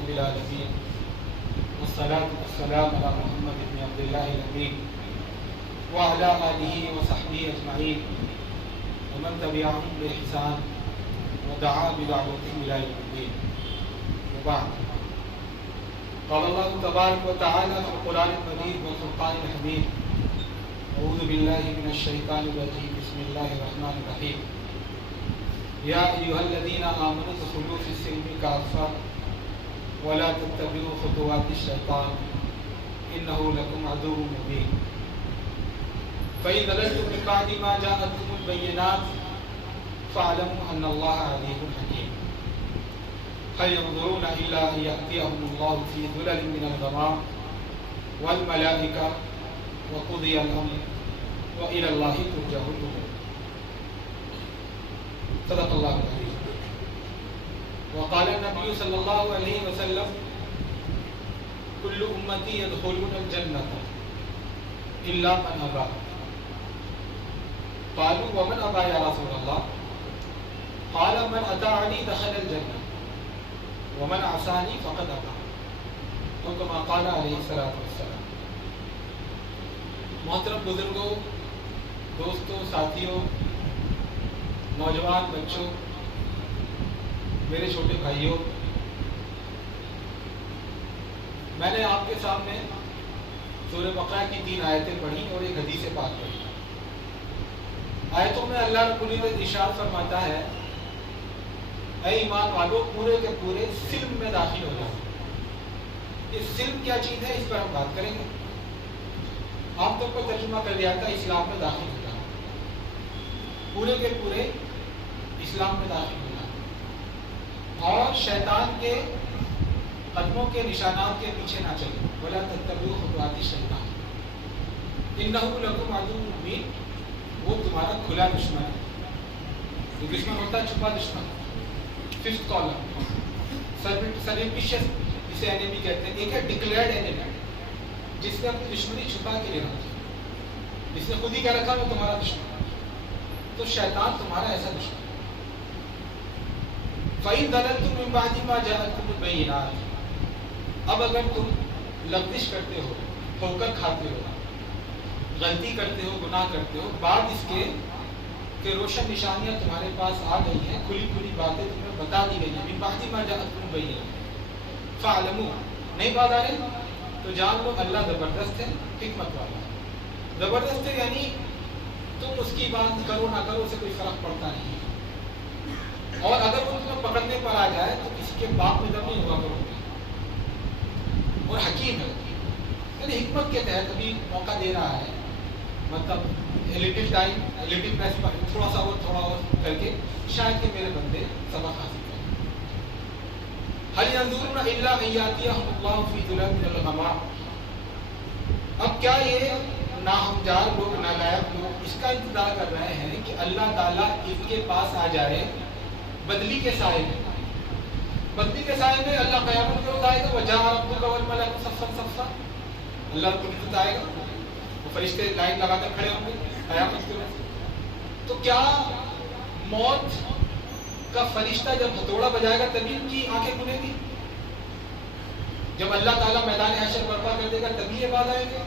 رب العالمين والصلاة والسلام على محمد بن عبد الله الأمين وعلى آله وصحبه أجمعين ومن تبعهم بإحسان ودعا بدعوتهم إلى يوم الدين. وبعد، قال الله تبارك وتعالى في القرآن المجيد والفرقان الحميد: أعوذ بالله من الشيطان الرجيم، بسم الله الرحمن الرحيم. يا أيها الذين آمنوا ادخلوا في السلم كافة ولا تتبعوا خطوات الشيطان إنه لكم عدو مبين. فإن ضللتم من بعد ما جاءتكم البينات فاعلموا أن الله عليم حكيم. هل ينظرون إلا أن يأتيهم الله في ظلل من الغمام والملائكة وقضي الأمر وإلى الله ترجع الأمور. صدق الله العظيم. وقال النبي صلى الله عليه وسلم: كل أمتي يدخلون الجنة إلا من أبى. قالوا: ومن أبى يا رسول الله؟ قال: من أطاعني دخل الجنة ومن عصاني فقد أبى. تو كما قال علیہ الصلوۃ والسلام. محترم بزرگوں، دوستوں، ساتھیوں، نوجوان بچوں، میرے چھوٹے بھائیوں، میں نے آپ کے سامنے سورہ بقرہ کی 3 آیتیں پڑھی اور ایک حدیث پاک پڑھی. آیتوں میں اللہ رب العزت ارشاد فرماتا ہے: اے ایمان والو، پورے کے پورے سلم میں داخل ہو جاؤ. یہ سلم کیا چیز ہے، اس پر ہم بات کریں گے. عام طور پر ترجمہ کر دیا تھا اسلام میں داخل ہو جاؤ. پورے کے پورے اسلام میں داخل ہو جاؤ اور شیطان کے قدموں کے نشانات کے پیچھے نہ چلو. وَلَا تَتَّبِعُوا خُطُوَاتِ الشَّيْطَانِ إِنَّهُ لَكُمْ عَدُوٌّ مُّبِينٌ. وہ تمہارا کھلا دشمن ہے. جو دشمن ہوتا ہے چھپا دشمن. 5th کالم سرپیشیس جسے اینیمی کہتے ہیں. ایک ہے ڈکلیئرڈ اینیمی، جس نے اپنی دشمنی چھپا کے لے رکھی، جس نے خود ہی کہہ رکھا وہ تمہارا دشمن. تو شیطان تمہارا ایسا دشمن. فَإِن ضَلَلْتُم مِّن بَعْدِ مَا جَاءَتْكُمُ الْبَيِّنَاتُ. اب اگر تم لغزش کرتے ہو، ٹھوکر کھاتے ہو، غلطی کرتے ہو، گناہ کرتے ہو، بعد اس کے کہ روشن نشانیاں تمہارے پاس آ گئی ہیں، کھلی کھلی باتیں تمہیں بتا دی گئی ہیں. من بعد ما جاءتکم البینات فاعلموا. نہیں بات آ رہی تو جان لو اللہ زبردست ہے، حکمت والا ہے. زبردست ہے یعنی تم اس کی بات کرو نہ کرو اسے کوئی فرق پڑتا نہیں. اور اگر وہ تمہیں پکڑنے پر آ جائے تو کسی کے باپ میں دم نہیں ہوا کرو گے. اور حکیم ہے، یعنی حکمت کے تحت ابھی موقع دے رہا ہے. مطلب لٹل ٹائم، لٹل پریس پر تھوڑا سا اور کر کے شاید کہ میرے بندے سبق حاصل کریں. هل ينظرون الا ان ياتيهم الله في ظلال من الغمام. اب کیا یہ ناہمجار لوگ، نالائق لوگ اس کا انتظار کر رہے ہیں کہ اللہ تعالیٰ ان کے پاس آ جائے بدلی کے سائے میں. بدلی کے سائے میں اللہ قیامت کے روز آئے گا. وجاء ربک والملک صفا صفا. اللہ رب العزت آئے گا، وہ فرشتے لائن لگا کر کھڑے ہوں گے قیامت کے روز. تو کیا موت کا فرشتہ جب ہتھوڑا بجائے گا تبھی ان کی آنکھیں کھلیں گی؟ جب اللہ تعالیٰ میدان حشر برپا کر دے گا تبھی یہ بات آئے گا؟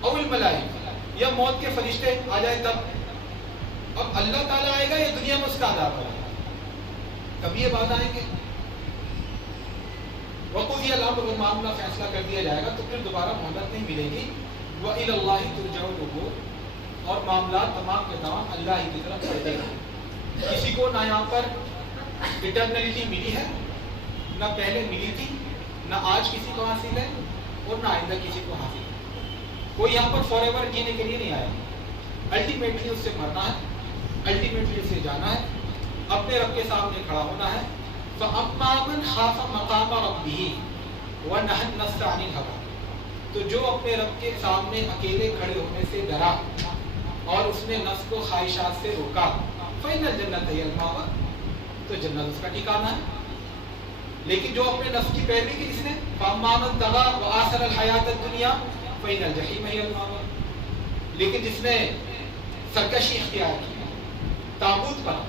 او الملائکہ، یا موت کے فرشتے آ جائے تب؟ اب اللہ تعالیٰ آئے گا یا دنیا میں اس کا عذاب آئے گا؟ کبھی یہ بات آئیں گے. وقضی الامر، وہ معاملہ فیصلہ کر دیا جائے گا تو پھر دوبارہ مہلت نہیں ملے گی. وإلی اللہ ترجع الامور، اور معاملات تمام کے تمام اللہ ہی کی طرف بڑھتے ہیں. کسی کو نہ یہاں پر اٹرنلٹی ملی ہے، نہ پہلے ملی تھی، نہ آج کسی کو حاصل ہے اور نہ آئندہ کسی کو حاصل ہے. کوئی یہاں پر فار ایور جینے کے لیے نہیں آیا. الٹیمیٹلی اس سے مرنا ہے، الٹیمیٹلی اس سے جانا ہے، اپنے رب کے سامنے کھڑا ہونا ہے. فَأَمَّا مَنْ خَافَ مَقَامَ رَبِّهِ وَنَهَى النَّفْسَ عَنِ الْهَوَىٰ. تو جو اپنے رب کے سامنے اکیلے کھڑے ہونے سے ڈرا اور اس نے نفس کو خواہشات سے روکا، فَإِنَّ الْجَنَّةَ هِيَ الْمَأْوَىٰ. تو جنت اس کا ٹھکانہ ہے. لیکن جو اپنے نفس کی پیروی کی جس نے فَأَمَّا مَنْ طَغَىٰ وَآثَرَ الْحَيَاةَ الدُّنْيَا فَإِنَّ الْجَحِيمَ هِيَ الْمَأْوَىٰ. لیکن جس نے سرکشی اختیار کی، تابوت پر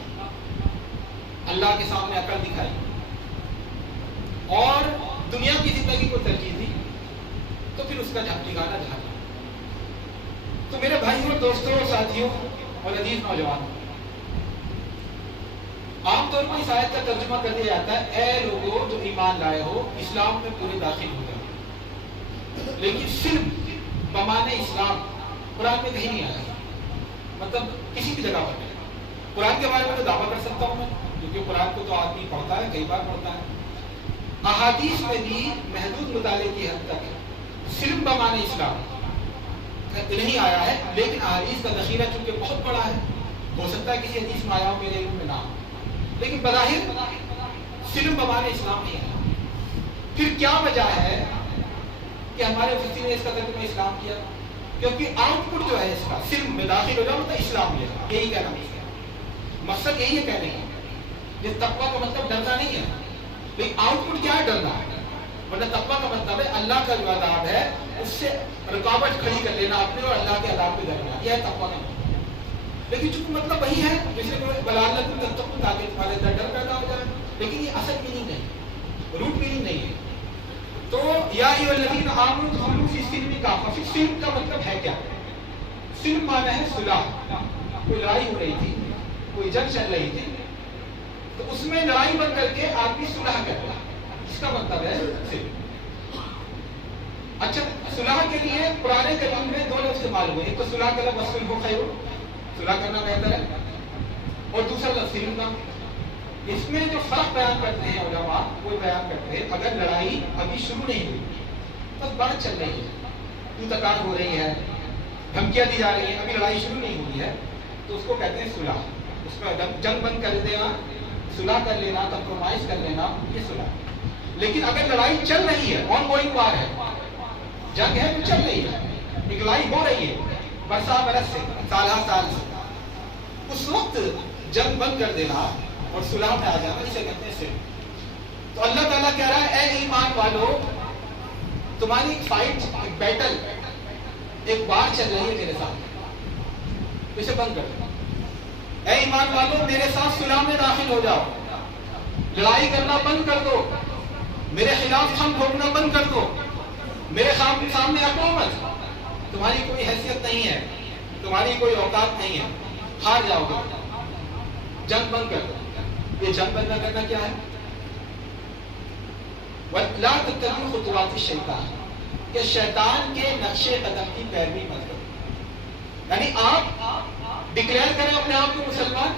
اللہ کے سامنے عقل دکھائی پھر اس کا ٹھکانا جہنم۔ تو میرے بھائیوں اور دوستوں اور ساتھیوں اور عزیز نوجوانوں، عام طور پر اس آیت کا ترجمہ کر دیا جاتا ہے اے لوگوں جو ایمان لائے ہو اسلام میں پورے داخل ہو جائے، لیکن صرف بمانے اسلام قرآن میں کہیں نہیں آیا، مطلب کسی بھی جگہ پر نہیں۔ قرآن کے بارے میں تو دعویٰ کر سکتا ہوں میں، کیونکہ قرآن کو تو آدمی پڑھتا ہے، کئی بار پڑھتا ہے۔ احادیث میں بھی محدود مطالعے کی حد تک صرف بمانے اسلام نہیں آیا ہے، لیکن احادیث کا ذخیرہ چونکہ بہت بڑا ہے، ہو سکتا ہے کسی حدیث میں آیا ہو میرے علم میں نہ ہو، لیکن بظاہر صرف بمانے اسلام نہیں آیا۔ پھر کیا وجہ ہے کہ ہمارے مفسرین نے اس کا ترجمہ اسلام کیا؟ کیونکہ آؤٹ پٹ جو ہے اس کا صرف میں داخل ہو جاؤ مطلب اسلام لے جاؤ، یہی کہنا مقصد یہی ہے کہنے کا۔ یہ تقویٰ کا مطلب ڈرنا نہیں ہے، لیکن آؤٹ پٹ کیا ہے؟ ڈرنا ہے۔ ورنہ تقویٰ کا مطلب ہے اللہ کا جو عذاب ہے اس سے رکاوٹ کھڑی کر لینا اپنے اور اللہ کے عذاب پہ ڈرنا، یہ ہے تقویٰ کا مطلب۔ لیکن چونکہ مطلب وہی ہے جیسے بلالکم تتقون، تاکہ تمہارے اندر ڈر پیدا ہو جائے، لیکن یہ اصل میننگ نہیں، روٹ میننگ نہیں ہے۔ تو یا ایھا الذین آمنوا ادخلوا فی السلم کافۃ، فی السلم کا مطلب ہے کیا؟ سلم معنی ہے صلح، کوئی لڑائی ہو رہی تھی، کوئی جنگ چل رہی تھی، تو اس میں لڑائی بند کر کے آدمی صلح کر رہا ہے، اس کا مطلب ہے سلم۔ اچھا، صلح کے لیے پرانے کلام میں دو لفظ استعمال ہوئے، ایک تو صلح کا لفظ والصلح خیر، صلح کرنا بہتر ہے، اور دوسرا لفظ سلم کا۔ اس میں جو فرق بیان کرتے ہیں علماء، وہ بیان کرتے ہیں اگر لڑائی ابھی شروع نہیں ہوئی، بس بات چل رہی ہے، تو تکار ہو رہی ہے، دھمکیاں دی جا رہی ہیں، ابھی لڑائی شروع نہیں ہوئی ہے، تو اس کو کہتے ہیں صلح۔ اس میں جنگ بند کر دینا، صلح کر لینا، کمپرومائز کر لینا، یہ صلح۔ لیکن اگر لڑائی چل رہی ہے، آن گوئنگ وار ہے، جنگ ہے تو چل رہی ہے، ایک لڑائی ہو رہی ہے برسا برس سے، سالہ سال سے، اس وقت جنگ بند کر دینا اور صلح میں آ جانا، اسے کہتے ہیں سلم۔ تو اللہ تعالیٰ کہہ رہا ہے اے ایمان والو، تمہاری ایک فائٹ، ایک بیٹل، ایک بار چل رہی ہے میرے ساتھ، اسے بند کر دو۔ اے ایمان والو میرے ساتھ صلح میں داخل ہو جاؤ، لڑائی کرنا بند کر دو، میرے خلاف ہم ٹھوکنا بند کر دو، میرے سامنے آؤ مت، تمہاری کوئی حیثیت نہیں ہے، تمہاری کوئی اوقات نہیں ہے، ہار جاؤ گے، جنگ بند کر دو۔ یہ جنگ بند کرنا کیا ہے؟ وَلَا تَتَّبِعُوا خُطُوَاتِ الشَّيْطَانِ، کہ شیطان کے نقش قدم کی پیروی مت کرو۔ یعنی آپ ڈکلیئر کریں اپنے آپ کو مسلمان،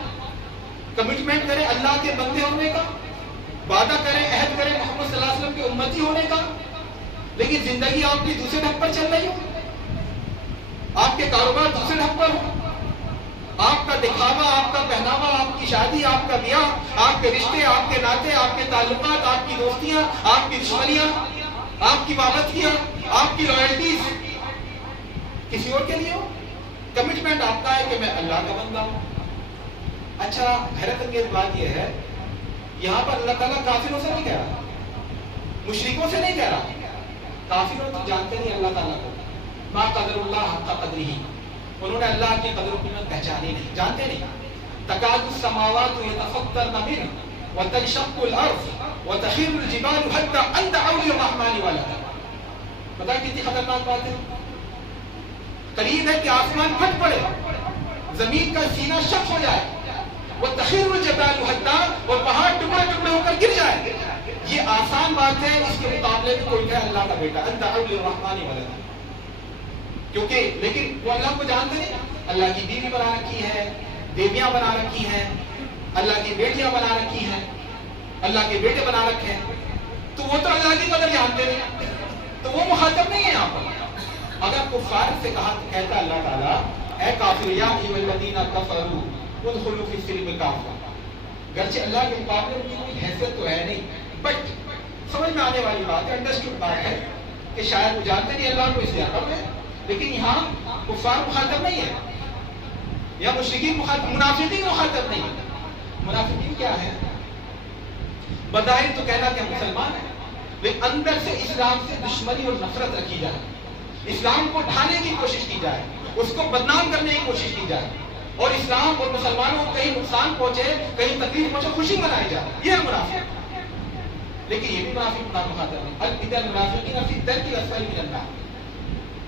کمٹمنٹ کریں اللہ کے بندے ہونے کا، وعدہ کریں، عہد کریں محمد صلی اللہ علیہ وسلم کے امتی ہونے کا، لیکن زندگی آپ کی دوسرے ڈھنگ پر چل رہی ہو، آپ کے کاروبار دوسرے ڈھنگ پر ہو، آپ کا دکھاوا، آپ کا پہناوا، آپ کی شادی، آپ کا بیاہ، آپ کے رشتے، آپ کے ناطے، آپ کے تعلقات، آپ کی دوستیاں، آپ کی دشمنیاں، آپ کی وابستگیاں، آپ کی لائلٹیز کسی اور کے لیے ہو، کمٹمنٹ آپ کا ہے کہ میں اللہ کا بندہ ہوں۔ اچھا، حیرت انگیز بات یہ ہے، یہاں پر اللہ تعالیٰ کافروں سے نہیں کہہ رہا، مشرکوں سے نہیں کہہ رہا، کافروں تو جانتے نہیں اللہ تعالیٰ کو، ما قدر اللہ حق قدرہ، انہوں نے اللہ کی قدر و قیمت پہچانی نہیں، جانتے نہیں۔ تکاد السماوات یتفطرن منہ وتنشق الارض وتخر الجبال حتى ان دعوا للرحمن ولدا۔ پتہ کتنی خطرناک بات ہے؟ قریب ہے کہ آسمان پھٹ پڑے، زمین کا سینہ شق ہو جائے، وتخر الجبال حتى، اور پہاڑ ٹکڑے ٹکڑے ہو کر گر جائے۔ یہ آسان بات ہے، اس کے مقابلے میں کوئی ہے اللہ کا بیٹا، ان دعوا للرحمن ولدا، کیونکہ لیکن وہ اللہ کو جانتے نہیں، اللہ کی بیوی بنا رکھی ہے، دیویاں بنا رکھی ہیں، اللہ کی بیٹیاں بنا رکھی ہیں، اللہ کے بیٹے بنا رکھے ہیں، تو وہ تو اللہ کی قدر جانتے نہیں، تو وہ مخاطب نہیں ہے یہاں پر۔ اگر کفار سے کہتا اللہ تعالیٰ اے کافر یا ایھا الذین کفروا ادخلوا فی السلم کافۃ، گرچہ اللہ کے مقابلے میں کوئی حیثیت تو ہے نہیں، بٹ سمجھ میں آنے والی بات ہے، انڈرسٹوڈ بات ہے کہ شاید وہ جانتے نہیں اللہ کو، اس لیے عقل ہے، لیکن یہاں کفار مخاطب نہیں ہے، یا مشرکین مخاطب، منافقین مخاطب نہیں ہے۔ منافقین کیا ہے؟ بظاہر تو کہنا کہ ہم مسلمان ہیں، لیکن اندر سے اسلام سے دشمنی اور نفرت رکھی جائے، اسلام کو ڈھانے کی کوشش کی جائے، اس کو بدنام کرنے کی کوشش کی جائے، اور اسلام اور مسلمانوں کو کہیں نقصان پہنچے، کہیں تکلیف پہنچے، خوشی منائی جائے، یہ ہے منافق۔ لیکن یہ بھی منافق مخاطب ہے، المنافقین فی الدرک الاسفل من النار،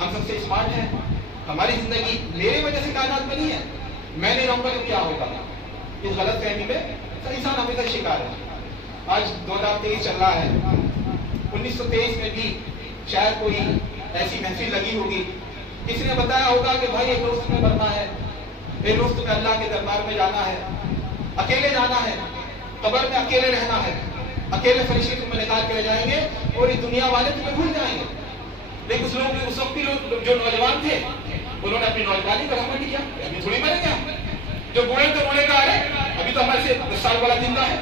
ہم سب سے اسمارٹ ہیں, ہماری زندگی میرے وجہ سے کائنات بنی ہے, میں نہیں رہوں گا تو کیا ہوگا. اس غلط فہمی میں انسان ہمیشہ شکار ہے. آج 2023 چل رہا ہے, 1923 میں بھی شاید کوئی ایسی محفل لگی ہوگی, کسی نے بتایا ہوگا کہ بھائی ایک روز تمہیں مرنا ہے, ایک روز تمہیں اللہ کے دربار میں جانا ہے, اکیلے جانا ہے, قبر میں اکیلے رہنا ہے, اکیلے فرشتے تمہیں نکال کے لے جائیں گے اور یہ دنیا والے تمہیں بھول جائیں گے. لیکن اس لوگ اس وقت بھی لوگ جو نوجوان تھے انہوں نے اپنی نوجوانی کا رحمت کیا, ابھی تھوڑی مریں گے ہم. جو بوڑھے تو بوڑھے کا ارے ابھی تو ہمارے سے 10 سال والا زندہ ہے,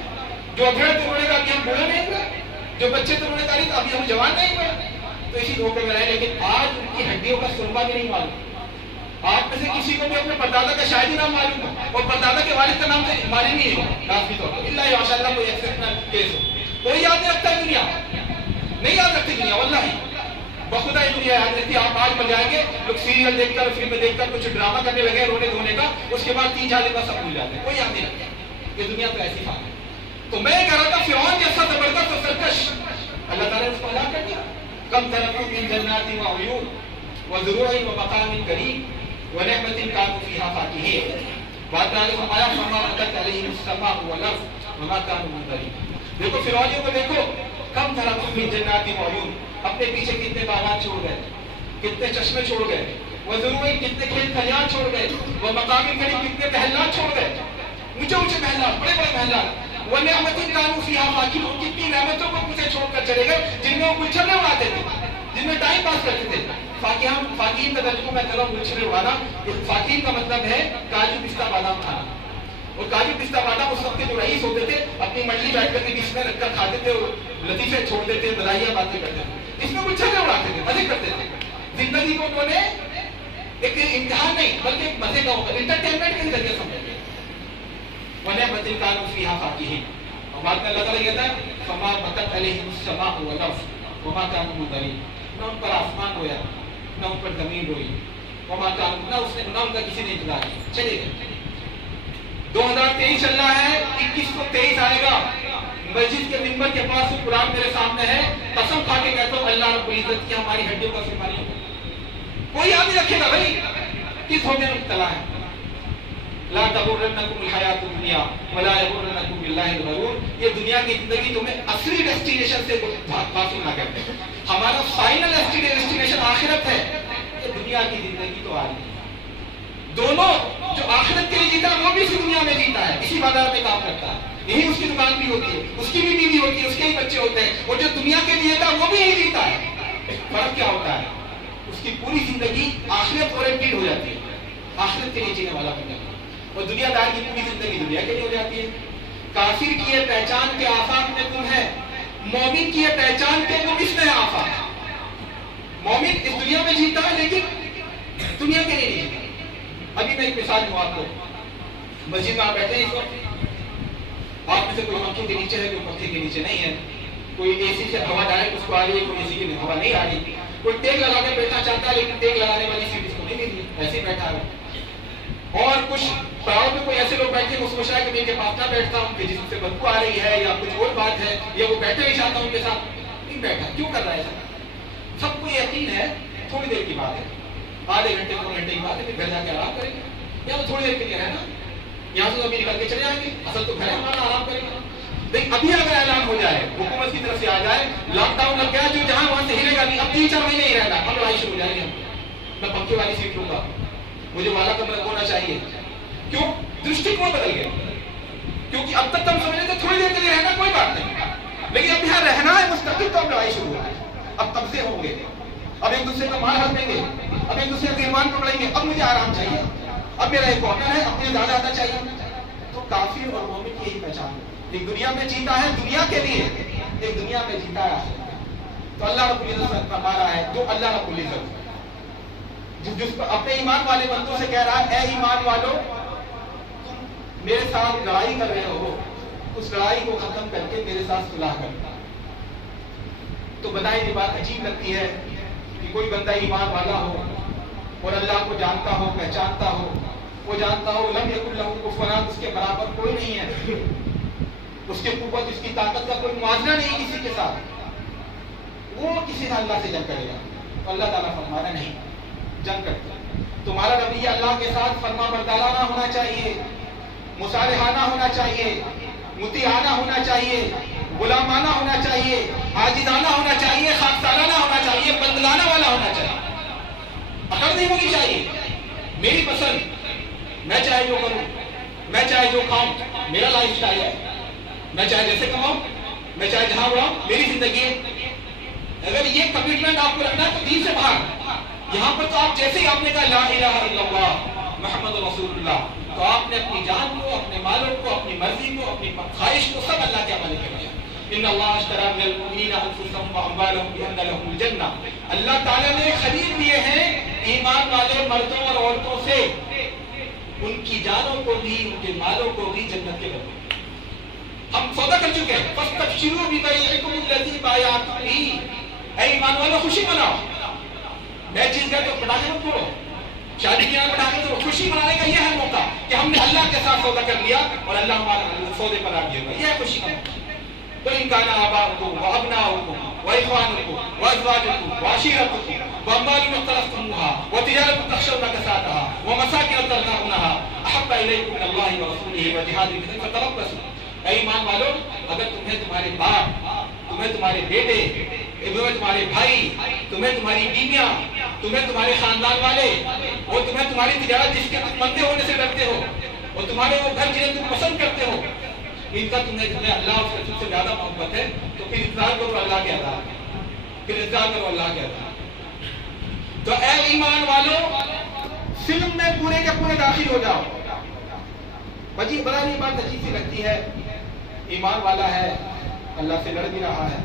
جو ابھیڑ تو بوڑھے کا ابھی ہم بوڑھے نہیں ہوئے, جو بچے تو بوڑھے کا ابھی ہم جوان نہیں ہوئے. تو اسی دھوکے میں رہے, لیکن آج ان کی ہڈیوں کا سرما بھی نہیں معلوم. آپ میں سے کسی کو بھی اپنے پردادا کا شاید ہی نام معلوم ہو اور پردادا کے والد کا نام سے معلوم نہیں ہو لازمی طور پر, اللہ ماشاء اللہ کوئی ایکسپشنل کیس ہو. کوئی یاد نہیں رکھتا دنیا, نہیں یاد رکھتی دنیا, واللہ بخدا ہی دنیا یاد رکھتی. آپ آج مر جائیں گے, لوگ سیریل دیکھ کر فلم دیکھ کر کچھ ڈرامہ کرنے لگے رونے دھونے کا, اس کے بعد 3-4 دن کا سب بھول جاتے ہیں, کوئی یاد نہیں رکھتا. یہ دنیا تو ایسی بات ہے. تو میں کہہ رہا تھا فرعون جیسا زبردست اور سرکش اللہ تعالیٰ نے اس کو ہلاک کر دیا. کم ترکوا من جنات وعیون وزروع ومقام کریم ونعمت كانوا فيها فاكهين. بعد میں فرمایا فما بكت عليهم السماء والارض وما كانوا منظرين. دیکھو فرعونیوں کو دیکھو, کم ترکوا من جنات وعیون, اپنے پیچھے کتنے باغات چھوڑ گئے, کتنے چشمے چھوڑ گئے, وزروع کتنے کھیت کھلیان چھوڑ گئے, ومقام کریم کتنے محلات چھوڑ گئے, اونچے اونچے محلات, بڑے بڑے محلات, ونعمت كانوا فيها فاكهين, کتنی نعمتوں کو پیچھے چھوڑ کر چلے گئے جن میں وہ گلچھرے اڑاتے تھے, جن میں ٹائم پاس کرتے تھے. فاکہین کا ترجمہ میں کر رہا ہوں گلچھرے اڑانا. فاکہین کا مطلب ہے کاجو پستہ بادام کھانا, اور کاجو پستہ بادام اس وقت کے جو رئیس ہوتے تھے اپنی منڈلی بیٹھ کر کے بیچ میں رکھ کر کھاتے تھے اور لطیفے چھوڑتے تھے, مداحیہ باتیں کرتے تھے, اس میں گلچھرے اڑاتے تھے, مزے کرتے تھے. زندگی کو انہوں نے ایک امتحان نہیں بلکہ ایک مزے کا ہوگا, انٹرٹینمنٹ کے ذریعے سمجھیں گے. ونعمت كانوا فيها فاكهين. اور بعد میں اللہ تعالیٰ کہتا ہے فما بكت عليهم السماء والارض وما كانوا منظرين. نہ ان پر آسمان رویا, نہ ان پر زمین روئی, وما كانوا, نہ ان کا کسی نے انتظار کیا, چلے گئے. 2023 چل رہا ہے, 2123 آئے گا. مسجد کے منبر کے پاس قرآن میرے سامنے ہے, قسم کھا کے کہتا ہوں اللہ رب العزت کی ہماری ہڈیوں کا سرما نہیں ہوگا. کوئی یاد نہیں رکھے گا بھائی کس ہونے میں مبتلا ہے. لا تغرنکم الحیات الدنیا ولا یغرنکم باللہ الغرور. یہ دنیا کی زندگی تمہیں اصلی ڈیسٹینیشن سے غافل نہ کرتے. ہمارا فائنل ڈیسٹینیشن آخرت ہے. یہ دنیا کی زندگی تو آ رہی ہے. دونوں جو آخرت کے لیے جیتا ہے وہ بھی اسی دنیا میں جیتا ہے, اسی بازار میں کام کرتا ہے, یہی اس کی دکان بھی ہوتی ہے, اس کی بھی بیوی ہوتی ہے, اس کے بھی بچے ہوتے ہیں, اور جو دنیا کے لیے جیتا ہے وہ بھی یہی جیتا ہے. فرق کیا ہوتا ہے, اس کی پوری زندگی آخرت اورینٹڈ ہو جاتی ہے, آخرت کے لیے جینے والا بن جاتا ہے, اور دنیا دار کی پوری زندگی دنیا کے لیے ہو جاتی ہے. کافر کی یہ پہچان کے آفاق میں تم ہے, مومن کی یہ پہچان کے تم اس میں آفاق. مومن اس دنیا میں جیتا ہے لیکن دنیا کے لیے نہیں جیتا. ابھی میں ایک مثال دوں آپ کو. مسجد میں آپ بیٹھے ہیں اس وقت, آپ میں سے کوئی پنکھے کے نیچے ہے, کوئی پنکھے کے نیچے نہیں ہے, کوئی اے سی سے ہوا ڈائریکٹ اس کو آ رہی ہے, کوئی اے سی کی ہوا نہیں آ رہی, کوئی ٹیک لگا کے بیٹھنا چاہتا ہے لیکن ٹیک لگانے والی سیٹ اس کو نہیں مل رہی, ایسے ہی بیٹھا ہے. اور کچھ پڑاؤ میں کوئی ایسے لوگ بیٹھے ہیں, اس کو شاید کہ میں ان کے پاس نہ بیٹھتا ہوں کہ جس سے بدبو آ رہی ہے یا کچھ اور بات ہے, یا وہ بیٹھے نہیں چاہتا ہوں ان کے ساتھ, نہیں بیٹھا. کیوں کر رہا ہے ایسا؟ سب کو یقین ہے تھوڑی دیر کی بات ہے, آدھے گھنٹے 2 گھنٹے کی بات ہے, پھر گھر جا کے آرام کریں گے, یا تو تھوڑی دیر کے لیے رہنا, یہاں سے ابھی نکل کے چلے جائیں گے, اصل تو گھر ہے ہمارا, آرام کریں گے. لیکن ابھی اگر اعلان ہو جائے حکومت کی طرف سے آ جائے لاک ڈاؤن لگ گیا, جو جہاں وہاں سے ہلے گا نہیں, اب 3-4 مہینے ہی رہنا, اب لڑائی شروع ہو جائے گی. میں پنکھے والی سیٹ لوں گا, مجھے والا کمرہ ہونا چاہیے. کیوں؟ درشٹیکون بدل گیا. کیونکہ اب تک ہم سمجھ رہے تھے تھوڑی دیر کے لیے رہنا کوئی بات نہیں, لیکن اب یہاں رہنا ہے مستقل, تو اب لڑائی شروع ہو گئی. اب قبضے ہوں گے, اب ایک دوسرے کا مال ہڑپ دیں گے, اب ایک دوسرے کا ایمان پکڑیں گے. اب مجھے آرام چاہیے, اب میرا ایک کارنر ہے, اب مجھے زیادہ آنا چاہیے. تو کافر اور مومن کی یہی پہچان ہے, ایک دنیا میں جیتا ہے دنیا کے لیے, ایک دنیا میں جیتا ہے آخرت میں. تو اللہ رب العزت فرما رہا ہے, جو اللہ رب العزت جس پر اپنے ایمان والے بندوں سے کہہ رہا ہے, اے ایمان والو تم میرے ساتھ لڑائی کر رہے ہو, اس لڑائی کو ختم کر کے میرے ساتھ صلح کرنا. تو بتائیں یہ بات عجیب لگتی ہے کہ کوئی بندہ ایمان والا ہو اور اللہ کو جانتا ہو, پہچانتا ہو, وہ جانتا ہو لم یکن لہ کفوا احد, اس کے برابر کوئی نہیں ہے, اس کی قوت, اس کی طاقت کا کوئی موازنہ نہیں کسی کے ساتھ, وہ کسی نہ اللہ سے جنگ کرے گا. تو اللہ تعالیٰ فرما رہا نہیں، جنگ کرتے ہیں۔ تمہارا رویہ اللہ کے ساتھ فرما بردارانہ ہونا چاہیے، مصالحانہ ہونا چاہیے، مطیعانہ ہونا چاہیے، غلامانہ ہونا چاہیے، عاجزانہ ہونا چاہیے، خاکسارانہ ہونا چاہیے، بندگانہ والا ہونا چاہیے۔ اکڑ نہیں ہونی چاہیے، میری پسند، میں چاہے جو کروں، میں چاہے جو کھاؤں، میرا لائف سٹائل ہے، میں چاہے جیسے کماؤں، میں چاہے جہاں اڑاؤں، میری زندگی ہے۔ اگر یہ کمٹمنٹ آپ کو رکھنا ہے تو دین سے باہر، یہاں پر تو آپ جیسے ہی آپ نے کہا لا الہ الا اللہ محمد رسول اللہ، تو آپ نے اپنی جان کو، اپنے مالوں کو، اپنی مرضی کو، اپنی خواہش کو سب اللہ کے حوالے کر دیا۔ ان اللہ اشتری من المؤمنین انفسهم واموالهم بان لهم الجنہ، اللہ تعالیٰ نے خرید لیے ہیں ایمان والے مردوں اور عورتوں سے ان کی جانوں کو بھی، ان کے مالوں کو بھی جنت کے بدلے۔ ہم سودا کر چکے ہیں، فاستبشروا ببیعکم الذی بایعتم بہ، اے ایمان والو خوشی مناؤ۔ میں چیز گئے تو پٹاخے مت پھوڑو، شادی کے یہاں پٹاخے تو خوشی منانے کا یہ ہے موقع کہ ہم نے اللہ کے ساتھ سودا کر لیا اور اللہ ہمارے سودے پر آ گیا، یہ ہے خوشی کا۔ وَإِنْ كَانَ آبَاؤُكُمْ وَأَبْنَاؤُكُمْ وَإِخْوَانُكُمْ وَأَزْوَاجُكُمْ وَعَشِيرَتُكُمْ وَأَمْوَالٌ اقْتَرَفْتُمُوهَا وَتِجَارَةٌ تَخْشَوْنَ كَسَادَهَا وَمَسَاكِنُ تَرْضَوْنَهَا أَحَبَّ إِلَيْكُم مِّنَ اللَّهِ وَرَسُولِهِ وَجِهَادٍ فِي سَبِيلِهِ فَتَرَبَّصُوا۔ اے ایمان والو، اگر تمہیں تمہارے باپ، تمہیں تمہارے بیٹے، تمہیں تمہارے بھائی، تمہیں تمہاری بیویاں، تمہیں تمہارے خاندان والے، اور تمہیں تمہاری تجارت جس کے تم مندے ہونے سے ڈرتے ہو، اور تمہارے وہ گھر جنہیں تم پسند کرتے ہو، ان کا تمہیں اللہ اور رسول سے زیادہ محبت ہے، تو پھر انتظار کرو اللہ کے عذاب، پھر انتظار کرو اللہ کے عذاب۔ تو اے ایمان والو، فلم میں پورے کے پورے داخل ہو جاؤ۔ بڑی بڑی بات عجیب سی لگتی ہے، ایمان والا ہے، اللہ سے لڑ بھی رہا ہے،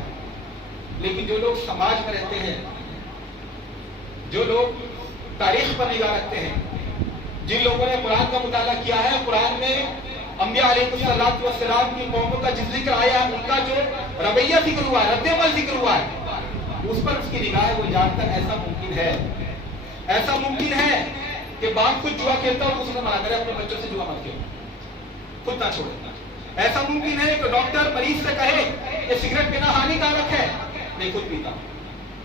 لیکن جو لوگ سماج میں رہتے ہیں، جو لوگ تاریخ پر نگاہ رکھتے ہیں، جن لوگوں نے قرآن کا مطالعہ کیا ہے، قرآن میں انبیاء علیہ السلام کی قوموں کا جس ذکر آیا، ان کا جو رویہ ذکر ہوا ہے، رد عمل ذکر ہوا ہے، اس پر اس کی نگاہ ہے، وہ جانتا ہے ایسا ممکن ہے، ایسا ممکن ہے کہ باپ خود جوا کھیلتا اور اس نے منع کرے اپنے بچوں سے جوا مت کھیلو، خود نہ چھوڑے۔ ایسا ممکن ہے کہ ڈاکٹر مریض سے کہے کہ سگریٹ پینا ہانیکارک ہے، نہیں خود پیتا۔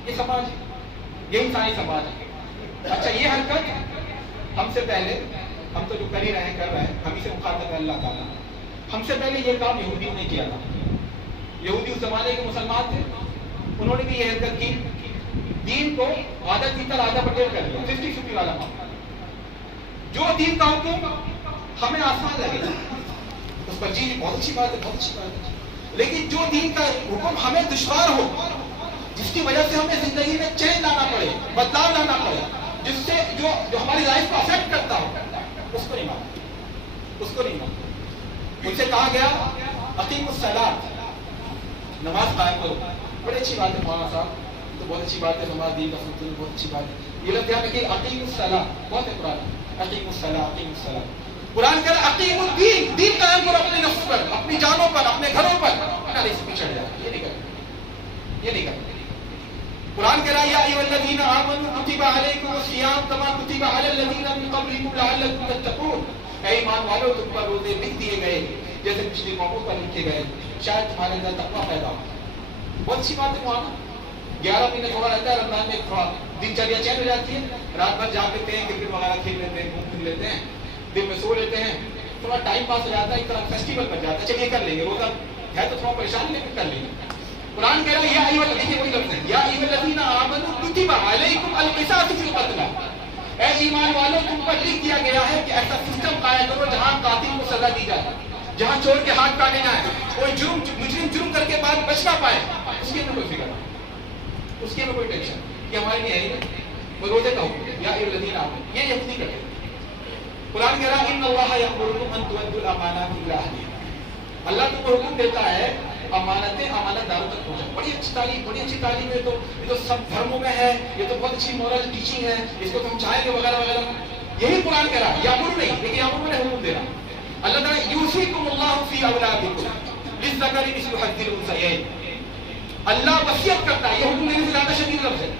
یہ سماج، یہ انسانی سماج ہے۔ اچھا، یہ حرکت ہم سے پہلے، ہم تو جو کر ہی رہے ہیں، کر رہے ہیں، ہم ہی سے مخاطب ہے اللہ تعالیٰ، ہم سے پہلے یہ کام یہودیوں نے کیا تھا۔ یہودی اس زمانے کے مسلمان تھے، انہوں نے بھی یہ حرکت کی، دین کو آدھا تیتر آدھا پٹیل کر دیا، 50-50 والا کام۔ جو دین کا حکم ہمیں آسان لگے اس پر جی بہت اچھی بات ہے، بہت اچھی بات ہے، لیکن جو دین کا حکم ہمیں دشوار ہو، جس کی وجہ سے ہمیں زندگی میں چینج لانا پڑے، بدلاؤ لانا پڑے، جس سے جو ہماری لائف کو افیکٹ کرتا ہو، اس کو نہیں مانتے، اس کو نہیں مانتے۔ ان سے کہا گیا اقیم الصلاۃ، نماز قائم کرو۔ بڑی اچھی بات ہے مولانا صاحب، تو بہت اچھی بات ہے، نماز دین کا ستون، بہت اچھی بات ہے۔ یہ لفظ یاد رکھیے، اقیم الصلاۃ، بہت ہے قرآن، اقیم الصلاۃ، اقیم الصلاۃ۔ قرآن کہہ رہا ہے اقیم الدین، دین قائم کرو اپنے نفس پر، اپنی جانوں پر، اپنے گھروں پر، نہ اس پیچھے چڑھ جائے، یہ نہیں کرتے، یہ نہیں کرتے۔ قرآن کہہ رہا ہے یا ایھا الذین آمنوا کتب علیکم الصیام کما کتب علی الذین من قبلکم لعلکم تتقون۔ اے ایمان والو، تم پر روزے لکھ دیے گئے جیسے پچھلی قوموں پر لکھے گئے، شاید تمہارے اندر تقویٰ پیدا ہو۔ بہت اچھی بات ہے مولانا، 11 مہینے تھوڑا رہتا ہے، رمضان میں تھوڑا دن چڑیا چین ہو جاتی ہے، رات بھر جاگ لیتے ہیں، کرکٹ وغیرہ کھیل لیتے ہیں، گھوم پھر لیتے ہیں، دن میں سو لیتے ہیں، تھوڑا ٹائم پاس ہو جاتا ہے، ایک طرح فیسٹیول بن جاتا ہے، چلیے کر لیں گے، روزہ ہے تو تھوڑا پریشانی لیکن کر لیں گے۔ قرآن کہہ رہا ہے یا ایھا الذین، وہی لفظ ہے، یا ایھا الذین آمنوا کتب علیکم القصاص فی القتلی۔ اے ایمان والو، تم پر لکھ دیا گیا ہے کہ ایسا سسٹم قائم کرو جہاں قاتل کو سزا دی جائے، جہاں چور کے ہاتھ کاٹے جائیں، کوئی مجرم جرم کر کے بعد بچ نہ پائے، اس کی ہمیں کوئی فکر نہیں، اس کی ہمیں کوئی ٹینشن، یہ ہمارے لیے ہے ہی نہیں۔ وہ روزے کا حکم ہے، یا ایھا الذین آمنوا، یہ یہودی کرتے ہیں۔ قرآن کہہ رہا ہے ان اللہ یأمرکم ان تؤدوا الامانات الی اہلہا، اللہ تم کو حکم دیتا ہے امانتیں امانت داروں تک پہنچائیں۔ بڑی اچھی تعلیم، بڑی اچھی تعلیم ہے، یہ تو سب دھرموں میں ہے، یہ تو بہت اچھی مورل ٹیچنگ ہے، اس کو تو ہم چاہیں گے وغیرہ وغیرہ۔ یہی قرآن کہہ رہا ہے، یامر نہیں، لیکن یامر میں حکم دے رہا۔ اللہ تعالیٰ یوصیکم اللہ فی اولادکم للذکر مثل حظ الانثیین، اللہ وصیت کرتا ہے، یہ حکم دینے سے زیادہ شدید لفظ ہے۔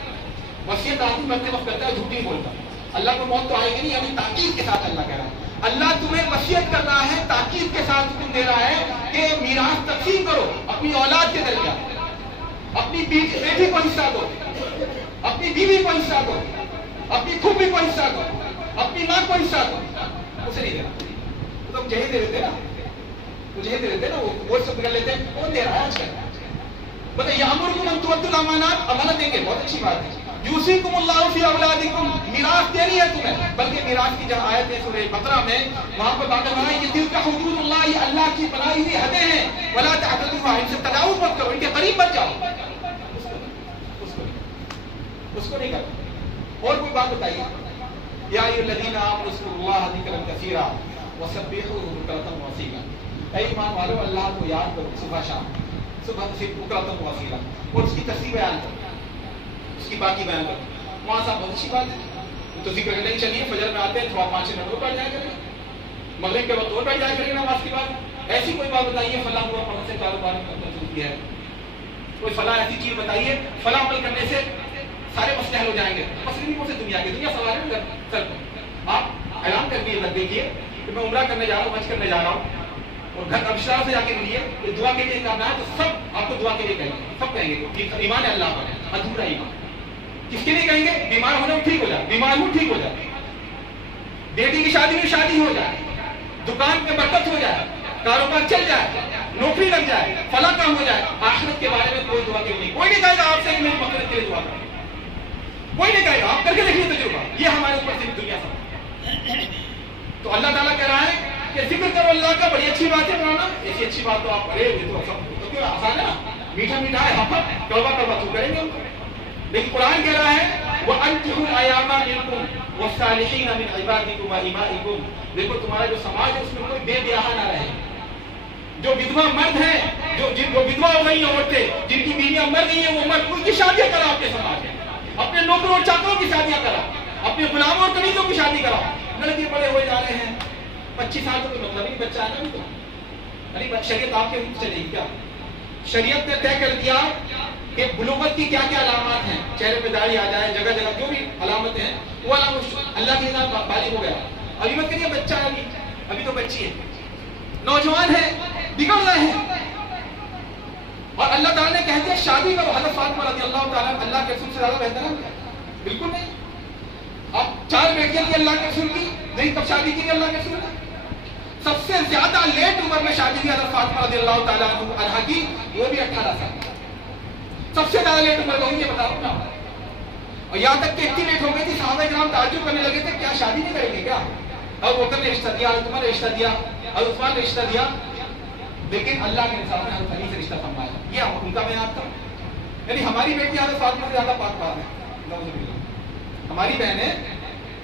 وصیت آدمی مرتے وقت کرتا ہے، جھوٹ نہیں بولتا، اللہ کو موت تو آئے گی نہیں، یعنی تاکید کے ساتھ اللہ کہہ رہا ہے، اللہ تمہیں وصیت کر رہا ہے، تاکید کے ساتھ حکم دے رہا ہے کہ میراث تقسیم کرو اپنی اولاد کے درمیان۔ اپنی بیٹی کو حصہ دو، اپنی بیوی کو حصہ دو، اپنی پھوپھی کو حصہ دو، اپنی ماں کو حصہ دو. اسے نہیں دینا. تو جہیز دے دیتے نا، وہ جہیز دے دیتے نا، وہ سب کر لیتے ہیں. کون دے رہا ہے آج کل؟ بتائیے یامرکم ان تؤدوا الامانات، امانت دیں گے، بہت اچھی بات ہے. یوصیکم اللہ فی اولادکم، میراث دینی ہے تمہیں. بلکہ میراث کی جہاں آیت ہے سورہ بقرہ میں، وہاں پر باقی بنائی کہ تلک حدود اللہ، یہ اللہ کی بنائی ہوئی حدیں ہیں. ولا تعتدوها، ان سے تجاوز مت کرو، ان کے قریب مت جاؤ. اس کو نہیں کرنا. اور کوئی بات بتائیے. یا ایھا الذین آمنوا اذکروا اللہ ذکرا کثیرا وسبحوہ بکرۃ واصیلا. اے ایمان والو، اللہ کو یاد کرو صبح شام، صبح سے بکرۃ واصیلا، اور اس کی تسبیح بیان کرو، اس کی باقی بیان کرو. وہاں صاحب بہت اچھی بات ہے، تو ذکر کرنے چلیے. فجر میں آتے ہیں تھوڑا 5 منٹ اور بیٹھ جایا کریں، مغرب کے وقت اور بیٹھ جایا کریں نماز کے بعد. ایسی کوئی بات بتائیے فلاں ہوا پڑھنے سے کاروبار کرنا چلتی ہے، کوئی فلاں ایسی چیز بتائیے فلاں عمل کرنے سے سارے مسئلے حل ہو جائیں گے. مسئلے نہیں پوچھتے دنیا کے، دنیا سوال ہے سر کو. آپ اعلان کر دیے، رکھ دیجیے کہ میں عمرہ کرنے جا رہا ہوں، حج کرنے جا رہا ہوں، اور گھر ابشار سے جا کے ملیے، دعا کے لیے کرنا ہے تو سب آپ کو دعا کے لیے کہیں گے. سب کہیں گے ایمان ہے اللہ پر، ادھورا ایمان. کس کے لیے کہیں گے؟ بیمار ہونے میں ٹھیک ہو جائے، بیمار ہوں ٹھیک ہو جائے، بیٹی کی شادی میں شادی ہو جائے، دکان میں برکت ہو جائے، کاروبار چل جائے، نوکری لگ جائے، فلاں کام ہو جائے. آخرت کے بارے میں کوئی دعا کے لیے کوئی نہیں کہے گا آپ سے کہ میری مغفرت کے لیے دعا کریں. کوئی نہیں کہے گا. آپ کر کے دیکھیے تجربہ، یہ ہمارے اوپر سے دنیا سب. تو اللہ تعالیٰ کہہ رہا ہے کہ ذکر کرو اللہ کا. بڑی اچھی بات ہے مولانا، ایسی اچھی بات تو آپ کرے، یہ تو سب تو آسان ہے نا، میٹھا میٹھا ہے، ہم توبہ تو کریں گے. لیکن قرآن کہہ رہا ہے وَأَنكِحُوا الْأَيَامَ مِنكُمْ وَالصَّالِحِينَ مِنْ عِبَادِكُمْ وَإِمَائِكُمْ. دیکھو تمہارا جو سماج ہے اس میں کوئی بے بیاہ نہ رہے. جو ودوا مرد ہیں، جو ودوا ہو گئی عورتیں، جن کی بیویاں مر گئی ہیں، وہ مرد، ان کی شادیاں کرا آپ کے سماج میں. اپنے نوکروں اور چاکروں کی شادیاں کرا، اپنے غلاموں اور کنیزوں کی شادی کرا. لڑکے بڑے ہوئے جا رہے ہیں، 25 سال تو مطلب ہی بچہ ہے نا. تو یعنی شریعت آپ کے حکم چلے گی کیا؟ شریعت نے طے کر دیا کہ بلوغت کی کیا کیا علامات ہیں. چہرے پہ داڑھی آ جائے، جگہ جگہ جو بھی علامتیں ہیں وہ علامت اللہ کے نام بالغ ہو گیا. ابھی مت کریے بچہ ہے، ابھی تو بچی ہے، نوجوان ہے، بگڑ رہے ہیں. اور اللہ تعالیٰ نے کہہ دیا شادی کرو. حضرت فاطمہ رضی اللہ تعالیٰ اللہ کے رسول سے زیادہ بہتر ہے؟ بالکل نہیں. اب 4 بیٹیاں کی اللہ کے رسول کی، نہیں کب شادی کی اللہ کے رسول نے؟ سب سے زیادہ لیٹ عمر میں شادی کی حضرت فاطمہ رضی اللہ تعالیٰ عنہا کی، وہ بھی 18 سال. سب سے زیادہ لیٹ عمر کہوں یہ بتاؤ نا. اور یہاں تک کہ اتنی لیٹ ہو گئی تھی صحابہ کرام تعجب کرنے لگے تھے، کیا شادی نہیں کریں گے کیا؟ ابو بکر نے رشتہ دیا، حضرت عمر نے رشتہ دیا، حضرت عثمان نے رشتہ دیا، لیکن اللہ کے انصاف نے حضرت علی سے رشتہ فرمایا. یہ ان کا معیار تھا. یعنی ہماری بیٹی حضرت فاطمہ سے زیادہ پاک پاک ہے. ہماری بہنیں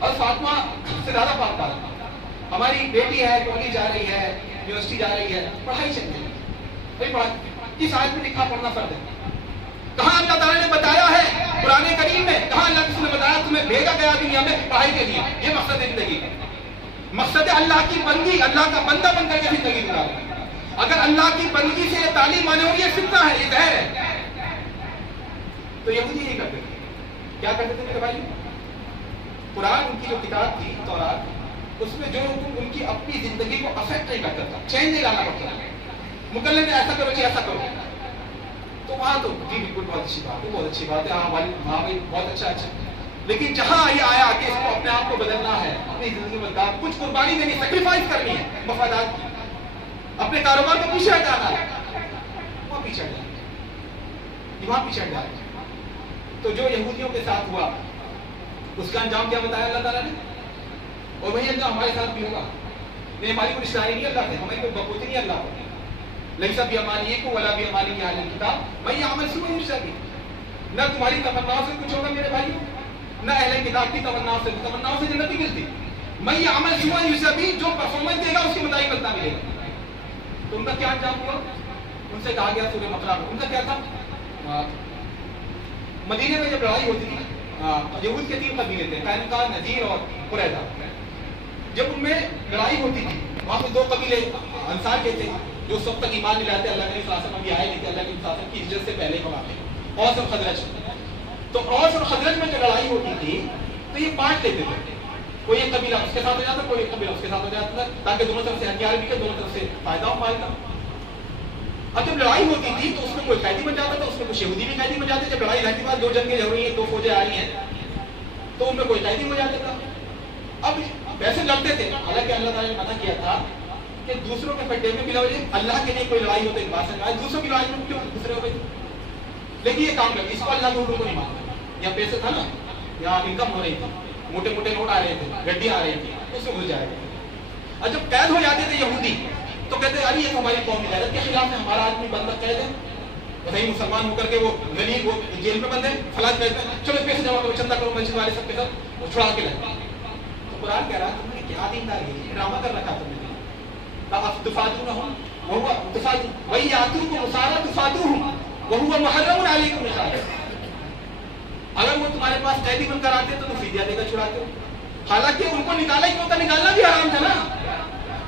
حضرت فاطمہ سے زیادہ پاک پاک ہے. ہماری بیٹی ہے، کالج جا رہی ہے، یونیورسٹی جا رہی ہے، پڑھائی چل رہی ہے. بھائی کس آیت میں لکھا پڑھنا فرض ہے؟ کہاں اللہ تعالیٰ نے بتایا ہے قرآن کریم میں؟ کہاں اللہ کسی نے بتایا تمہیں بھیجا گیا دنیا میں پڑھائی کے لیے؟ یہ مقصد ہے زندگی کا. مقصد ہے اللہ کی بندگی، اللہ کا بندہ بن کر کے زندگی گزارنا. اگر اللہ کی بندگی سے یہ تعلیم مانے ہو، یہ فتنہ ہے، یہ زہر ہے. تو یہودی یہ کرتے تھے. کیا کرتے تھے میرے بھائی؟ قرآن ان کی جو کتاب تھی تورات، اس میں جو حکم ان کی اپنی زندگی کو افیکٹ نہیں کرتا تھا، چینج نہیں لانا پڑتا تھا. مکلم نے ایسا کرو جی ایسا کرو، تو وہاں تو جی بالکل بہت اچھی بات ہے، بہت اچھی بات ہے، ہاں بھائی بہت اچھا اچھا. لیکن جہاں یہ آیا کہ اس کو اپنے آپ کو بدلنا ہے، اپنی زندگی میں کچھ قربانی دینی، سیکریفائس کرنی ہے مفادات کی، اپنے کاروبار کو پیچھے ہٹانا ہے، وہاں پیچھے ہٹ جائے، وہاں پیچھے ہٹ جائے. تو جو یہودیوں کے ساتھ ہوا اس کا انجام کیا بتایا اللہ تعالیٰ نے؟ اور وہی انجام ہمارے ساتھ بھی ہوگا. نہیں ہماری کوئی رشتہ نہیں اللہ سے، ہماری کوئی بغوتی نہیں اللہ پر. لیسا بیمانیکم ولا بیمانی اہل الکتاب من یعمل سوءا یجزا بہ. نہ تمہاری تمناؤں سے کچھ ہوگا میرے بھائیوں، نہ اہل کتاب کی تمناؤں سے جنت نہیں ملتی. من یعمل سوءا یجزا بہ، جو پرفارمنس دے گا اس کے مطابق بدلہ ملے گا. تو ان کا کیا انجام ہوا؟ ان سے کہا گیا سورہ بقرہ میں، ان کا کیا تھا؟ مدینے میں جب لڑائی ہوتی تھی، یہود کے 3 قبیلے تھے، قینقاع، نذیر اور قریظہ. جب ان میں لڑائی ہوتی تھی وہاں پہ 2 قبیلے انصار کے تھے جو سب تک ایمان نہیں لاتے، اللہ کے نبی صلی اللہ علیہ وسلم بھی آئے نہیں تھے، اللہ کے نبی صلی اللہ علیہ وسلم کی ہجرت سے پہلے کا واقعہ. اوس اور خزرج. تو اوس اور خزرج میں جو لڑائی ہوتی تھی تو یہ بانٹ لیتے تھے، کوئی ایک قبیلہ اس کے ساتھ ہو جاتا، کوئی ایک قبیلہ اس کے ساتھ ہو جاتا تھا، تاکہ دونوں طرف سے ہتھیار بھی کے دونوں طرف سے فائدہ ہو مال کا. اب جب لڑائی ہوتی تھی تو اس میں کوئی قیدی بن جاتا تھا، اس میں کچھ یہودی بھی قیدی بن جاتے. جب لڑائی رہتی بعد 2 جنگیں ہو رہی ہیں، 2 فوجیں آ رہی ہیں، تو ان میں کوئی قیدی ہو جاتا تھا. اب ویسے لڑتے تھے، حالانکہ اللہ تعالیٰ نے منع کیا تھا کہ دوسروں کے پڈے میں ملا. اللہ کے لیے کوئی لڑائی ہوتی ہے بات سمجھ، دوسروں کی لڑائی میں کیوں دوسرے ہو گئی. لیکن یہ کام کر اس کو اللہ کے حکم کو نہیں مانتا. یا پیسے تھا نا، یا انکم ہو رہی تھی، موٹے موٹے نوٹ آ رہے تھے، گڈی آ رہی تھی، اس میں گھس جائے گا. اور جب قید ہو جاتے تھے یہودی تو کہتے ارے یہ تو ہماری قوم کی غیرت کے خلاف ہے، ہمارا آدمی بندہ قید ہے، بتائیے مسلمان ہو کر کے وہ غریب وہ جیل میں بند ہے، فلاں قید ہے، چلو پیسے جمع کرو، چندہ کرو مسجد والے سب کے ساتھ، وہ چھڑا کے لائے. تو قرآن کہہ رہا ہے تم نے کیا دیندار ہے، ڈرامہ کر رکھا تم نے. تفادونہم وہو تفادو ویاتوکم اسارا تفادوہم وہو محرم علیکم اخراجہم. اگر وہ تمہارے پاس قیدی بن کر آتے تو تم فدیہ دے کر چھڑاتے ہو. حالانکہ ان کو نکالا ہی ہوتا، نکالنا بھی حرام تھا نا.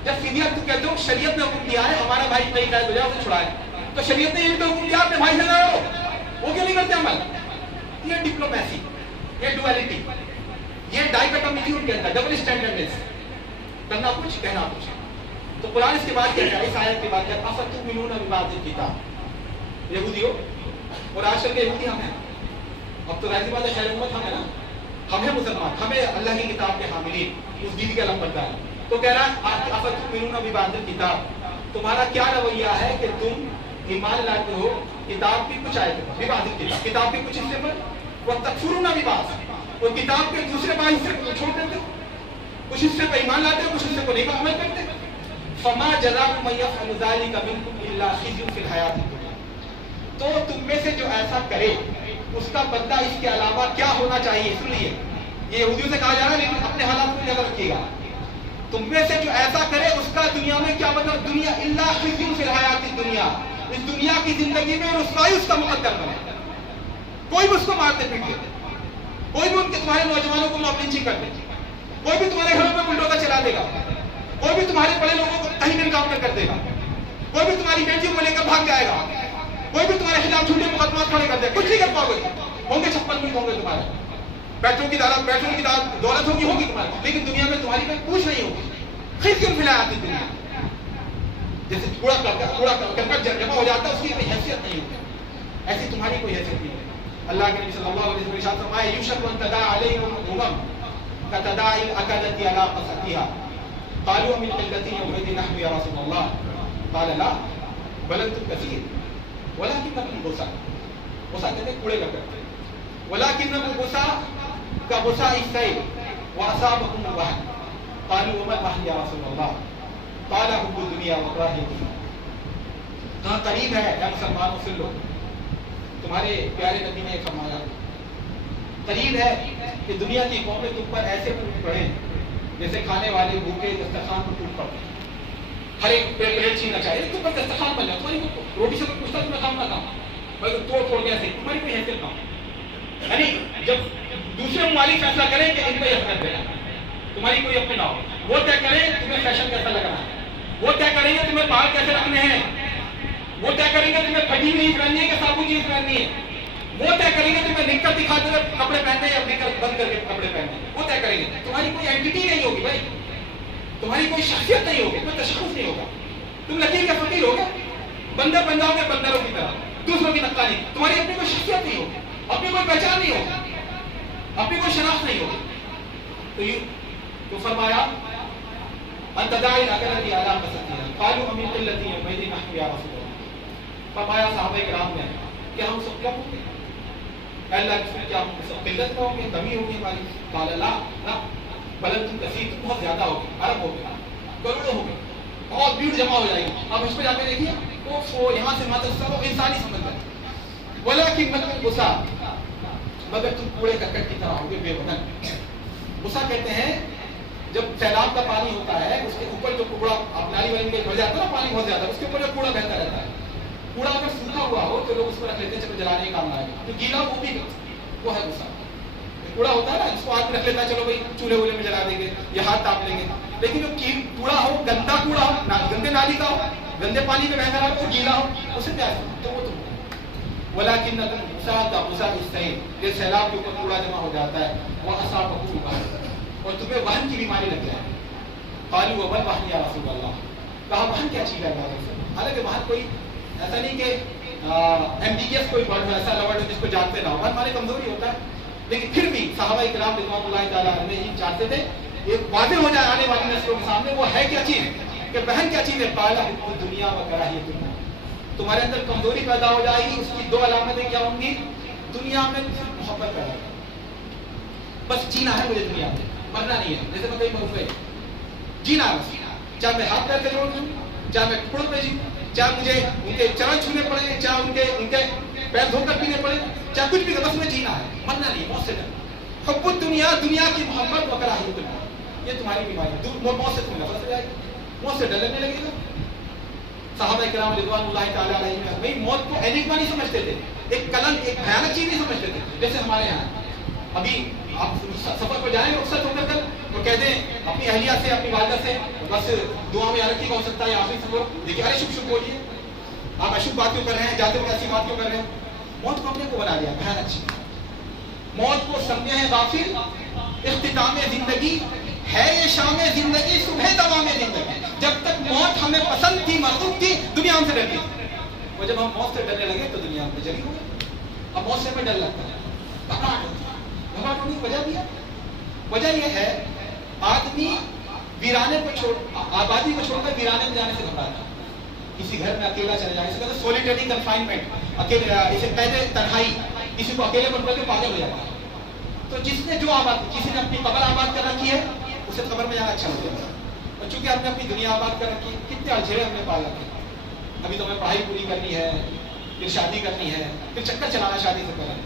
جب فدیہ تو کہتے ہو شریعت نے حکم دیا ہے ہمارا بھائی کہیں قید ہو جائے اسے چھڑائے، تو شریعت نے یہ بھی تو حکم دیا اپنے بھائی سے لڑو، وہ کیوں نہیں کرتے عمل. یہ ڈپلومیسی، یہ ڈویلٹی، یہ ڈائیکٹومی ان کے اندر، ڈبل اسٹینڈرڈنس، کرنا کچھ کہنا کچھ. تو قرآن اس کے بعد کیا ہے، اس آیت کے بعد کیا ہے، افتؤمنون ببعض الکتاب. یہودیوں اور آج کل کے یہودی ہم ہیں، اب تو ظاہر بات ہے خیر امت ہم ہیں نا، ہم ہیں مسلمان، ہمیں اللہ کی کتاب کے حاملین، اس دین کا علم پڑتا ہے. تو کہہ رہا ہے افتؤمنون ببعض الکتاب، تمہارا کیا رویہ ہے کہ تم ایمان لاتے ہو کتاب کی کچھ آیتوں پر، ببعض الکتاب، کتاب کے کچھ حصے پر، وتکفرون ببعض، اور کتاب کے دوسرے بعض حصے کو چھوڑ دیتے ہو. کچھ حصے پر ایمان لاتے ہو، کچھ حصے کو نہیں عمل کرتے. فما جزاء من يفعل ذلك منكم الا خزي في الحياة الدنيا. تو تم میں سے جو ایسا کرے اس کا بدلہ اس کے علاوہ کیا ہونا چاہیے. سن لیے، یہ یہودیوں سے کہا جا رہا ہے لیکن اپنے حالات کو یاد رکھیے گا. تم میں سے جو ایسا کرے اس کا دنیا میں کیا بدلہ، دنیا الا خزي في الحياة الدنيا، اس دنیا کی زندگی میں رسوائی اس کا مقدر بنے. کوئی بھی اس کو مارتے پیٹتے، کوئی بھی ان کے تمہارے نوجوانوں کو موب لنچنگ کر دے، کوئی بھی تمہارے گھروں میں بلڈوزر چلا دے گا، کوئی بھی تمہارے بڑے لوگوں کو کہیں بھی انکاؤنٹر کر دے گا، کوئی بھی تمہاری بیٹیوں کو لے کر بھاگ جائے گا، کوئی بھی تمہارے خلاف جھوٹے مقدمات کھڑے کر دے گا. کچھ نہیں کر پاؤ گے. ہوں گے 56 ملک ہوں گے تمہارے، بیٹوں کی دولت ہوگی تمہاری، لیکن دنیا میں تمہاری کوئی پوچھ نہیں ہوگی. خزي في الحياة الدنيا، جیسے کوڑا کرکٹ جمع ہو جاتا ہے اس کی کوئی حیثیت نہیں ہوتی، ایسی تمہاری کوئی حیثیت نہیں ہے. اللہ کے نبی صلی اللہ علیہ وسلم نے ارشاد فرمایا یوشک ان تداعى علیکم الامم کتداعی الاکلۃ علی قصعتها قالوا من قلة يومئذ نحن یا رسول اللہ قال لا بل انتم كثير ولكنكم غثاء. غثاء کہتے ہیں کوڑے کا کرتے، ولكنكم غثاء كغثاء السيل واصابكم الوهن قالوا وما الوهن یا رسول اللہ قال حب الدنيا وكراهية الموت. کہاں قریب ہے اے مسلمانوں سن لو، تمہارے پیارے نبی نے فرمایا قریب ہے کہ دنیا کی قومیں تم پر ایسے ٹوٹ پڑے جیسے کھانے والے بھوکے دسترخوان پر ٹوٹ پڑتے ہیں. ہر ایک پلیٹ چھیننا چاہیے، تم پر دسترخوان بن جائے، تمہاری روٹی سے کوئی پوچھتا تمہیں کام نہ کام، بلکہ توڑ پھوڑ کے ایسے تمہاری کوئی حیثیت نہ ہو. یعنی جب دوسرے ممالک فیصلہ کریں کہ ان کو یہ حق دینا، تمہاری کوئی اپنی نہ ہو، وہ طے کریں تمہیں فیشن کیسا لگنا ہے، وہ طے کریں گے تمہیں بال کیسے رکھنے ہیں، وہ طے کریں گے تمہیں پھٹی جینس پہننی ہے کہ صابن جینس پہننی ہے، وہ طے کریں گے تمہیں نکر دکھاتے ہوئے کپڑے پہننے یا نکر بند کر کے کپڑے پہننے، وہ طے کریں گے. تمہاری کوئی آئیڈینٹی نہیں ہوگی بھائی، تمہاری کوئی شخصیت نہیں ہوگی، کوئی تشخص نہیں ہوگا. تم لکیر کا فقیر ہوگا، بندر بن جاؤ گے بندروں کی طرح، دوسروں کی نقالی. تمہاری اپنی کوئی شخصیت نہیں ہوگی، اپنی کوئی پہچان نہیں ہوگی، اپنی کوئی شناخت نہیں ہوگی. تو فرمایا ان تداعی الاکلۃ علی قصعتها قالوا من قلة يومئذ نحن یا رسول اللہ. فرمایا صحابہ کرام نے کہ ہم سب کیا ہوں گے، اللہ کے کیا ہم سب قلت میں ہوں گے، کمی ہوگی ہماری. قال لا لا بل انتم کثیر، تم بہت زیادہ ہوگے، عرب ہوگے، کروڑوں ہوگے، اور بھیڑ جمع ہو جائے گی. اب اس پہ جا کے دیکھیے وہ یہاں سے ماتا سب انسانی سمجھ ہے. ولكنكم غثاء، مگر تم کوڑے کرکٹ کی طرح ہوگے، بے وطن. غصہ کہتے ہیں جب سیلاب کا پانی ہوتا ہے اس کے اوپر جو کوڑا نالی والی میں بڑھ جاتا ہے نا، پانی بہت زیادہ، اس کے اوپر جو کوڑا بہتا رہتا ہے. کوڑا اگر سوکھا ہوا ہو تو لوگ اس کو رکھ لیتے ہیں چلو جلانے کے کام آئے گا، جو گیلا وہ بھی وہ ہے غصہ. کوڑا ہوتا ہے نا اس کو آدمی رکھ لیتا ہے چلو بھائی چولہے وولے میں جلا دیں گے یا ہاتھ تاپ لیں گے. لیکن جو کوڑا ہو، گندا کوڑا ہو، گندے نالی کا ہو، گندے پانی میں بہتا رہا ہو، گیلا ہو، اسے کیا ہے تو وہ تم. ولكنكم غثاء كغثاء السيل، یہ سیلاب کے اوپر کوڑا جمع ہو جاتا ہے. واصابكم الوهن، اور تمہیں وہن کی بیماری لگ جائے. قالوا وما الوهن یا رسول اللہ، کہا وہن کیا چیز ہے. حالانکہ وہن کوئی ایسا نہیں کہ MBBS کوئی پڑھ ایسا لورڈ جس کو جانتے نہ ہو، ہمارے کمزوری ہوتا ہے، لیکن پھر بھی صحابہ کرام رضوان اللہ تعالیٰ علیہ یہ چاہتے تھے ایک واضح ہو جائے آنے والی نسلوں کے سامنے وہ ہے کیا چیز، کہ بہن کیا چیز ہے، پالا حب دنیا و کراہیت دنیا، تمہارے اندر کمزوری پیدا ہو جائے گی، اس کی 2 علامتیں کیا ہوں گی، دنیا میں محبت پیدا ہوگی، بس جینا ہے مجھے دنیا میں، مرنا نہیں ہے، جیسے میں کہیں مروں گے جینا ہے بس، چاہے میں ہاتھ پیر کے جوڑ دوں، چاہے میں ٹکڑوں پہ جیوں، چاہے مجھے ان کے چرن چھونے پڑے، چاہے ان کے پیر دھو کر پینے پڑے، چاہے کچھ بھی، بس میں جینا ہے، مرنا نہیں، موت سے ڈر، حب الدنیا، دنیا کی محبت و کراہیت دنیا، یہ تمہاری بیماری ہے، موت سے تمہیں نفرت ہو جائے گی، موت سے ڈر لگنے لگے گا۔ صحابہ کرام رضوان اللہ تعالیٰ علیہ موت کو اینگما نہیں سمجھتے تھے، ایک کلنک، ایک بھیانک چیز نہیں سمجھتے تھے، جیسے ہمارے یہاں ابھی آپ سفر پر جائیں گے رخصت ہو کر تو کہتے ہیں اپنی اہلیہ سے، اپنی والدہ سے بس دعا میں یاد رکھیے ہو سکتا ہے آخری سفر دیکھیے، ارے شکر شکر بولیے، آپ اشوب بات کیوں کر رہے ہیں، جاتے ہوئے ایسی بات کیوں کر رہے ہیں، موت کو اپنے کو بنا لیا بھیانک چیز، موت کو سمجھے ہیں غافل، اختتام زندگی ہے یہ شام زندگی، صبح تمام زندگی، جب تک موت ہمیں پسند تھی، مرغوب تھی، دنیا ہم سے ڈرتی تھی، اور جب ہم موت سے ڈرنے لگے تو دنیا ہم پہ جری ہو گئی، اب موت سے ہمیں ڈر لگتا ہے، گھبراہٹ ہوتی ہے، گھبراہٹ ہونے کی وجہ بھی ہے، وجہ یہ ہے آدمی ویرانے کو چھوڑ، آبادی کو چھوڑ کر ویرانے میں جانے سے گھبراتا ہے، کسی گھر میں اکیلا چلے جائے، اسے کہتے ہیں سولیٹری کنفائنمنٹ، اکیلے، اسے کہتے ہیں تنہائی، کسی کو اکیلے پن کر کے پاگل ہو جاتا ہے، تو جس نے جو آباد، کسی نے اپنی قبر آباد کر رکھی ہے اسے قبر میں جانا اچھا لگتا ہے، اور چونکہ ہم نے اپنی دنیا آباد کر رکھی ہے، کتنے اجھیرے ہم نے پال رکھے، ابھی تو ہمیں پڑھائی پوری کرنی ہے، پھر شادی کرنی ہے، پھر چکر چلانا شادی سے پہلے،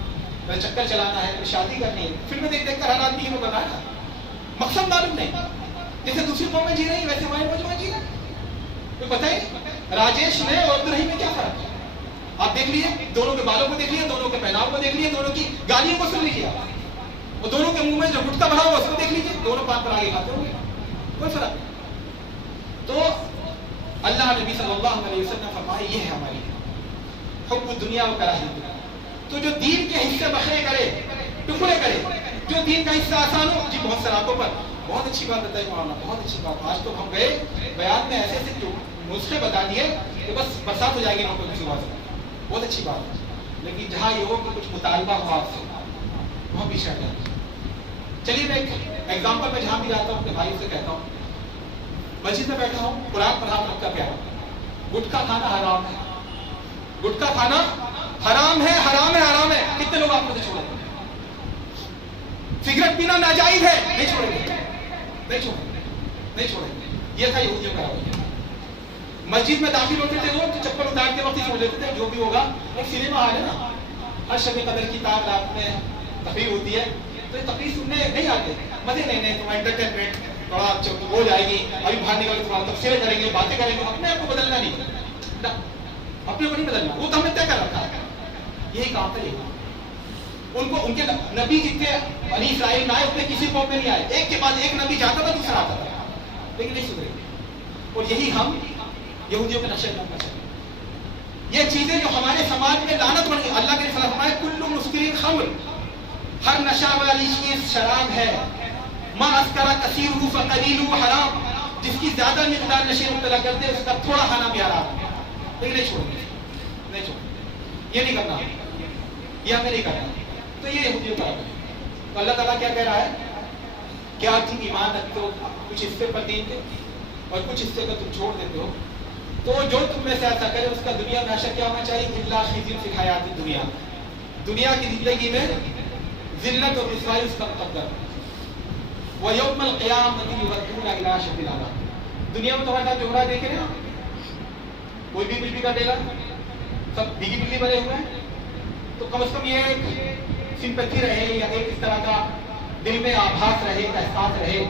پھر چکر چلانا ہے، پھر شادی کرنی ہے، فلمیں دیکھ دیکھ کر ہر آدمی وہ کرنا ہے نا، مقصد معلوم نہیں، جیسے دوسری قومیں جی رہی ہیں ویسے ہماری موجود جی رہے ہیں، تو پتہ ہی راجیش میں اور عبدالرحیم میں کیا فرق ہے، آپ دیکھ لیجیے، دونوں کے بالوں کو دیکھ لیجیے، دونوں کے پہناؤ کو دیکھ لیجیے، دونوں کی گالیوں کو سن لیجیے، اور دونوں کے منہ میں جو گٹکا بھرا ہوا اس کو دیکھ لیجیے، دونوں پان پر آگے کھاتے ہوں گے، کوئی فرق نہیں، تو اللہ نبی صلی اللہ علیہ وسلم نے فرمایا یہ ہے ہماری حب الدنیا و کراہیت دنیا، تو جو دین کے حصے بکھرے کرے، ٹکڑے کرے، جو دین کا حصہ آسان ہو، جی بہت سراتوں پر بہت اچھی بات بتائی مولانا، بہت اچھی بات، آج تو ہم گئے بیان میں ایسے ایسے نسخے بتا دیے کہ بس برسات ہو جائے گی نوٹوں کی صبح سے، بہت اچھی بات، لیکن جہاں یہ ہو کہ کچھ مطالبہ ہو آپ سے وہاں پیچھے ہٹ جاتے۔ چلیے میں ایک ایگزامپل میں جہاں بھی جاتا ہوں اپنے بھائیوں سے کہتا ہوں، مسجد میں بیٹھا ہوں، قرآن پڑھا ہوں، کا کیا ہے، گٹکا کھانا حرام ہے، گٹکا کھانا حرام ہے، حرام ہے، حرام ہے، کتنے لوگ آپ کو چھوڑیں گے، سگریٹ پینا ناجائز ہے، نہیں چھوڑیں گے، نہیں چھوڑیں گے، نہیں چھوڑیں گے، یہ تھا یہودیوں کا رویہ۔ مسجد میں داخل ہوتے تھے وہ چپل اتار کے وقت ہی سو لیتے تھے، جو بھی ہوگا، ایک سنیما ہال ہے نا، ہر شب قدر کی تاب رات میں تقریر ہوتی ہے، تو یہ تقریر سننے نہیں آتے، مزے نہیں، تمہارا انٹرٹینمنٹ تھوڑا ہو جائے گی، ابھی باہر نکل کے تھوڑا تفسیر کریں گے، باتیں کریں گے، اپنے آپ کو بدلنا نہیں، اپنے کو نہیں بدلنا، وہ تو ہمیں طے کر رکھا ہے، یہی کام تھا، یہی ان کو ان کے نبی جتنے بنی اسرائیل میں آئے اتنے کسی قوم میں نہیں آئے، ایک کے بعد ایک نبی جاتا تھا دوسرا آتا تھا، لیکن نہیں سدھرے، اور یہی ہم یہودیوں کے نقشے قدم پر چلے، یہ چیزیں جو ہمارے سماج میں لعنت بن گئی، اللہ کے رسول فرمایا کل مسکر خمر، ہر نشہ والی چیز شراب ہے، ما اسکر کثیرہ فقلیلہ حرام، جس کی زیادہ مقدار نشے میں مبتلا کرتے ہیں اس کا تھوڑا کھانا بھی حرام ہے، لیکن نہیں چھوڑیں گے، نہیں چھوڑیں گے، یہ نہیں کرنا، یہ ہمیں نہیں کرنا، تو یہ یہودیوں کا ہے۔ تو اللہ تعالیٰ کیا کہہ رہا ہے، کیا تم ایمان رکھتے ہو کچھ حصے پر دین کے اور کچھ حصے کو تم چھوڑ دیتے ہو، تو جو تم میں سے ایسا کرے اس کا دنیا میں عاشق کیا ہونا چاہیے، الا خزی فی الحیات الدنیا، دنیا کی زندگی میں ذلت اور رسوائی اس کا مقدر، ویوم القیامۃ یردون الی اشد العذاب، دنیا میں تمہارے ساتھ جو ہو رہا ہے دیکھ رہے ہیں، کوئی بھی کچھ بھی کر دے گا، سب بھیگی بلی بنے ہوئے ہیں، تو کم از کم یہ ایک سمپیتھی رہے یا ایک اس طرح کا دل میں آبھاس رہے، احساس رہے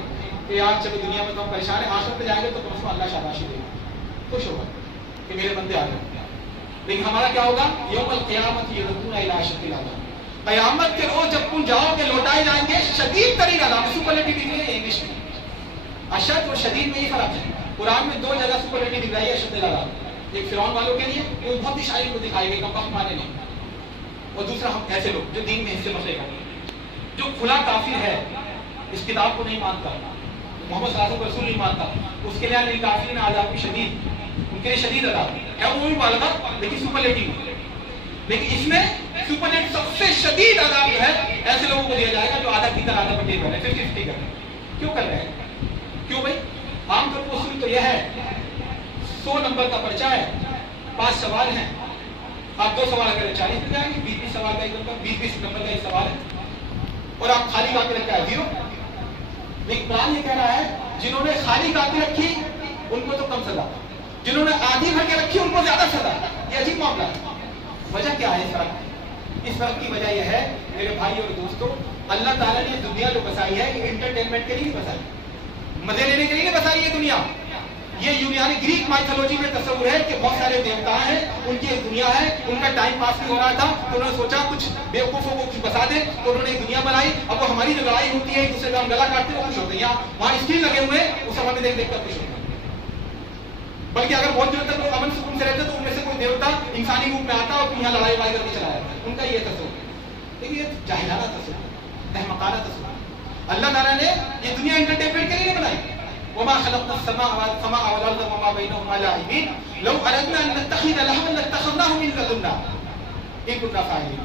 کہ یار چلو دنیا میں تو ہم پریشان ہیں، آخرت میں جائیں گے تو کم از کم اللہ شاباشی دے گا، خوش ہوگا کہ میرے بندے آ گئے، لیکن ہمارا کیا ہوگا، یوم القیامۃ یردون الی اشد العذاب، قیامت کے روز جب تم جاؤ گے لوٹائے جائیں گے شدید ترین عذاب، سپرلیٹو ڈگری ہے انگلش میں، اشد اور شدید میں یہ فرق ہے، قرآن میں دو جگہ سپرلیٹو ڈگری ہے اشد العذاب، ایک فرعون والوں کے لیے وہ بہت ہی شاعری کو دکھائے گئے کم وقت مانے نہیں، اور دوسرا ہم ایسے لوگ جو دین میں حصے مسئلے کرتے ہیں، جو کھلا کافر ہے، اس کتاب کو نہیں مانتا، محمد صلی اللہ علیہ وسلم کو رسول نہیں مانتا، اس کے لیے للکافرین عذاب شدید، ان کے لیے شدید عذاب ہے، وہ بھی مبالغہ لیکن سپرلیٹیو، لیکن اس میں سپرلیٹ سب سے شدید عذاب جو ہے ایسے لوگوں کو دیا جائے گا جو آدھا پیتر آدھا پٹیل کر رہے ہیں، 50-50 کر رہے ہیں۔ کیوں کر رہے ہیں؟ کیوں بھائی؟ عام طور پر اصول تو یہ ہے 100 نمبر کا پرچہ ہے، 5 سوال ہیں، آپ 2 سوال اگر 40 مل جائیں گے، 20 سوال کا ایک نمبر، 20 نمبر کا ایک سوال ہے، اور آپ خالی کاپی رکھا ہے 0۔ لیکن قرآن یہ کہہ رہا ہے جنہوں نے خالی کاپی رکھی ان کو تو کم سزا، جنہوں نے آدھی بھر کے رکھی ان کو زیادہ سزا۔ یہ عجیب معاملہ ہے۔ وجہ کیا ہے اس فرق کی؟ اس فرق کی وجہ یہ ہے میرے بھائی اور دوستوں، اللہ تعالیٰ نے دنیا جو بسائی ہے یہ انٹرٹینمنٹ کے لیے نہیں بسائی، مزے لینے کے لیے نہیں بسائی یہ دنیا۔ یہ یونانی گریک مائتھولوجی میں تصور ہے کہ بہت سارے دیوتا ہیں، ان کی ایک دنیا ہے، ان کا ٹائم پاس نہیں ہو رہا تھا تو انہوں نے سوچا کچھ بیوقوفوں کو کچھ بسا دیں، تو انہوں نے ایک دنیا بنائی۔ اب وہ ہماری جو لڑائی ہوتی ہے ایک دوسرے کا ہم گلا کاٹتے ہیں وہ خوش ہوتے ہیں، یہاں وہاں اسکرین لگے ہوئے ہیں وہ سب ہمیں دیکھ دیکھ کر خوش ہوتے ہیں۔ بلکہ اگر بہت دنوں تک لوگ امن سکون سے رہتے تو ان میں سے کوئی دیوتا انسانی روپ میں آتا اور یہاں لڑائی کر کے چلا جاتا ہے، ان کا یہ تصور ہے۔ لیکن یہ جاہلانہ تصور ہے، احمقانہ تصور ہے۔ اللہ تعالیٰ نے یہ دنیا انٹرٹینمنٹ کے لیے نہیں بنائی۔ وما خلقنا السماء والارض وما بينهما لاعبين لو اردنا ان نتخذ لهوا لاتخذناه من لدنا ان كنا فاعلين۔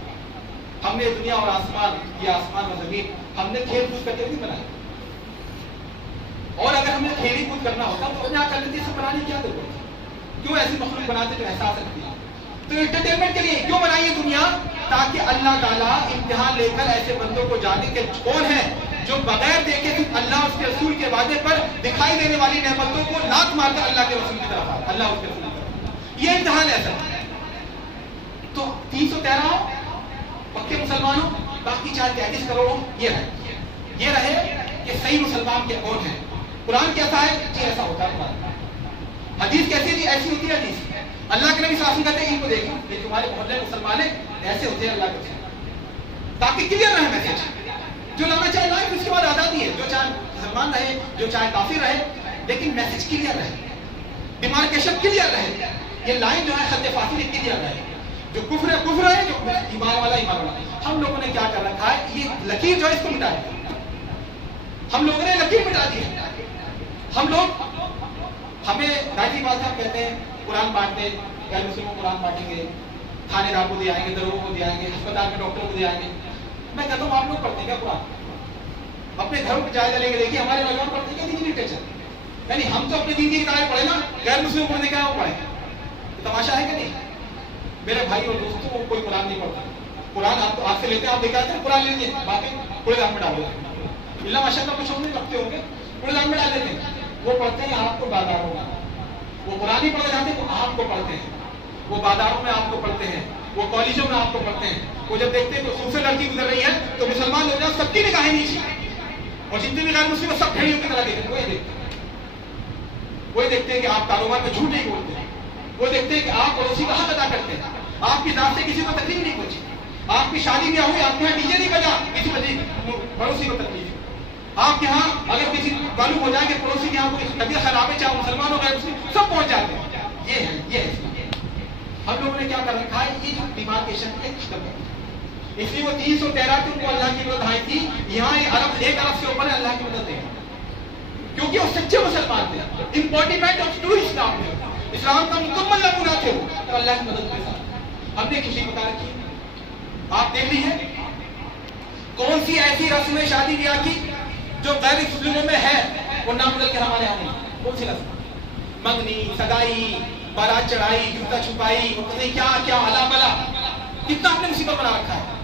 ہم نے دنیا اور آسمان، یہ آسمان اور زمین ہم نے کھیل کود کرتے نہیں بنائی، اور اگر ہمیں کھیل کود کرنا ہوتا تو دنیا کر لیتی، سب بنانے کی کیا ضرورت ہے؟ کیوں ایسی مخلوق بناتے جو احساس رکھتی ہے؟ تو انٹرٹینمنٹ کے لیے کیوں بنائی ہے دنیا؟ تاکہ اللہ تعالیٰ امتحان لے کر ایسے بندوں کو جانے کہ کون ہے جو بغیر دیکھے اللہ اس کے رسول کے وعدے پر دکھائی دینے والی نعمتوں کو لات مار کر اللہ کے رسول کی طرف آئے، اللہ اس کے رسول کی طرف۔ یہ امتحان ایسا ہے۔ تو 313 پکے مسلمانوں، باقی 433 کروڑوں یہ رہے کہ صحیح مسلمان کے کون ہیں۔ قرآن کیسا ہے؟ جی ایسا ہوتا ہے قرآن۔ حدیث کیسی ہے؟ ایسی ہوتی ہے حدیث۔ اللہ کے نبی صلی اللہ علیہ وسلم کہتے ہیں ان کو دیکھو یہ تمہارے محلے مسلمان ہیں، ایسے ہوتے ہیں اللہ کے رسول، تاکہ کلیئر رہے میسج۔ جو لانا چاہے لائف اس کے بعد آزادی ہے، جو چاہے مسلمان رہے جو چاہے کافر رہے، لیکن میسج کلیئر رہے، ڈیمارکیشن کلیئر رہے، یہ لائن جو ہے خط فاصل کلیئر رہے، جو کفر ہے کفر ہے، جو ایمان والا ایمان والا۔ ہم لوگوں نے کیا کر رکھا ہے؟ یہ لکیر جو ہے اس کو مٹا دیا، ہم لوگوں نے لکیر مٹا دی ہے۔ ہم لوگ ہمیں راجی بات صاحب کہتے ہیں قرآن بانٹتے، غیر مسلموں کو قرآن بانٹیں گے، تھانے دار کو دے آئیں گے، دروگوں کو دے آئیں گے، ہسپتال میں ڈاکٹر کو دے آئیں گے۔ میں کہتا ہوں آپ لوگ پڑھتے ہیں کیا قرآن؟ اپنے گھروں پہ جائزہ لے کے دیکھیے ہمارے نوجوان پڑھتے ہیں کیا دینی لٹریچر؟ یعنی ہم تو اپنے دین کی کتابیں پڑھیں نا، غیر مسلم پڑھنے کیا وہ پڑھیں؟ تماشا ہے کہ نہیں؟ میرے بھائی اور دوستوں کو کوئی قرآن نہیں پڑھتا، قرآن آپ آپ سے لیتے ہیں، آپ دکھاتے ہیں قرآن لے لیجیے، باقی کوڑے دان میں ڈال دیتے ہیں۔ اللہ ماشاء اللہ کچھ ہم نہیں رکھتے ہوں گے، کوڑے دان میں ڈال دیتے ہیں۔ وہ پڑھتے ہیں آپ کو بازاروں میں، وہ قرآن نہیں پڑھنا چاہتے وہ آپ کو پڑھتے ہیں، وہ بازاروں میں آپ کو پڑھتے ہیں، وہ کالجوں میں آپ کو پڑھتے ہیں۔ وہ جب دیکھتے ہیں کہ خوبصورت لڑکی گزر رہی ہے تو مسلمان لوگ جاؤ سب کی نگاہیں نیچے، اور جتنے بھی غیر مسلم سب بھیڑیوں کی طرح دیکھتے ہیں، وہی دیکھتے ہیں کہ آپ کاروبار میں جھوٹ نہیں بولتے ہیں، وہ دیکھتے ہیں کہ آپ پڑوسی کا حق ادا کرتے ہیں، آپ کی ذات سے کسی کو تکلیف نہیں پہنچی، آپ کی شادی بیاہ ہوئی آپ کے یہاں ڈی جے نہیں بجا کسی پڑوسی کو تکلیف، آپ کے یہاں اگر کسی معلوم ہو جائے کہ پڑوسی کے یہاں کوئی طبیعت خراب ہے، چاہے مسلمان ہو غیر مسلم سب پہنچ جاتے ہیں۔ یہ ہے ہم لوگوں نے کیا کر رکھا ہے؟ یہ جو ڈیمارکیشن ہے ختم ہے۔ اس لیے وہ 313 تھی ان کو اللہ کی مدد آئی تھی، یہاں ایک ارب سے اوپر ہے اللہ کی مدد دے، کیونکہ وہ سچے مسلمان تھے، امپورٹمنٹ آف ٹرو اسلام تھے، اسلام کا مکمل نمونہ تھے وہ، تو اللہ کی مدد کے ساتھ ہم نے خوشی بتا رکھی۔ آپ دیکھ لیجیے کون سی ایسی رسم شادی بیاہ کی جو غیر مسلموں میں ہے وہ نام بدل کے ہمارے یہاں نہیں، کون سی رسم؟ منگنی، سگائی، بارات چڑھائی، جوتا چھپائی، کیا کیا الا بلا، کتنا ہم نے مصیبت بنا رکھا ہے۔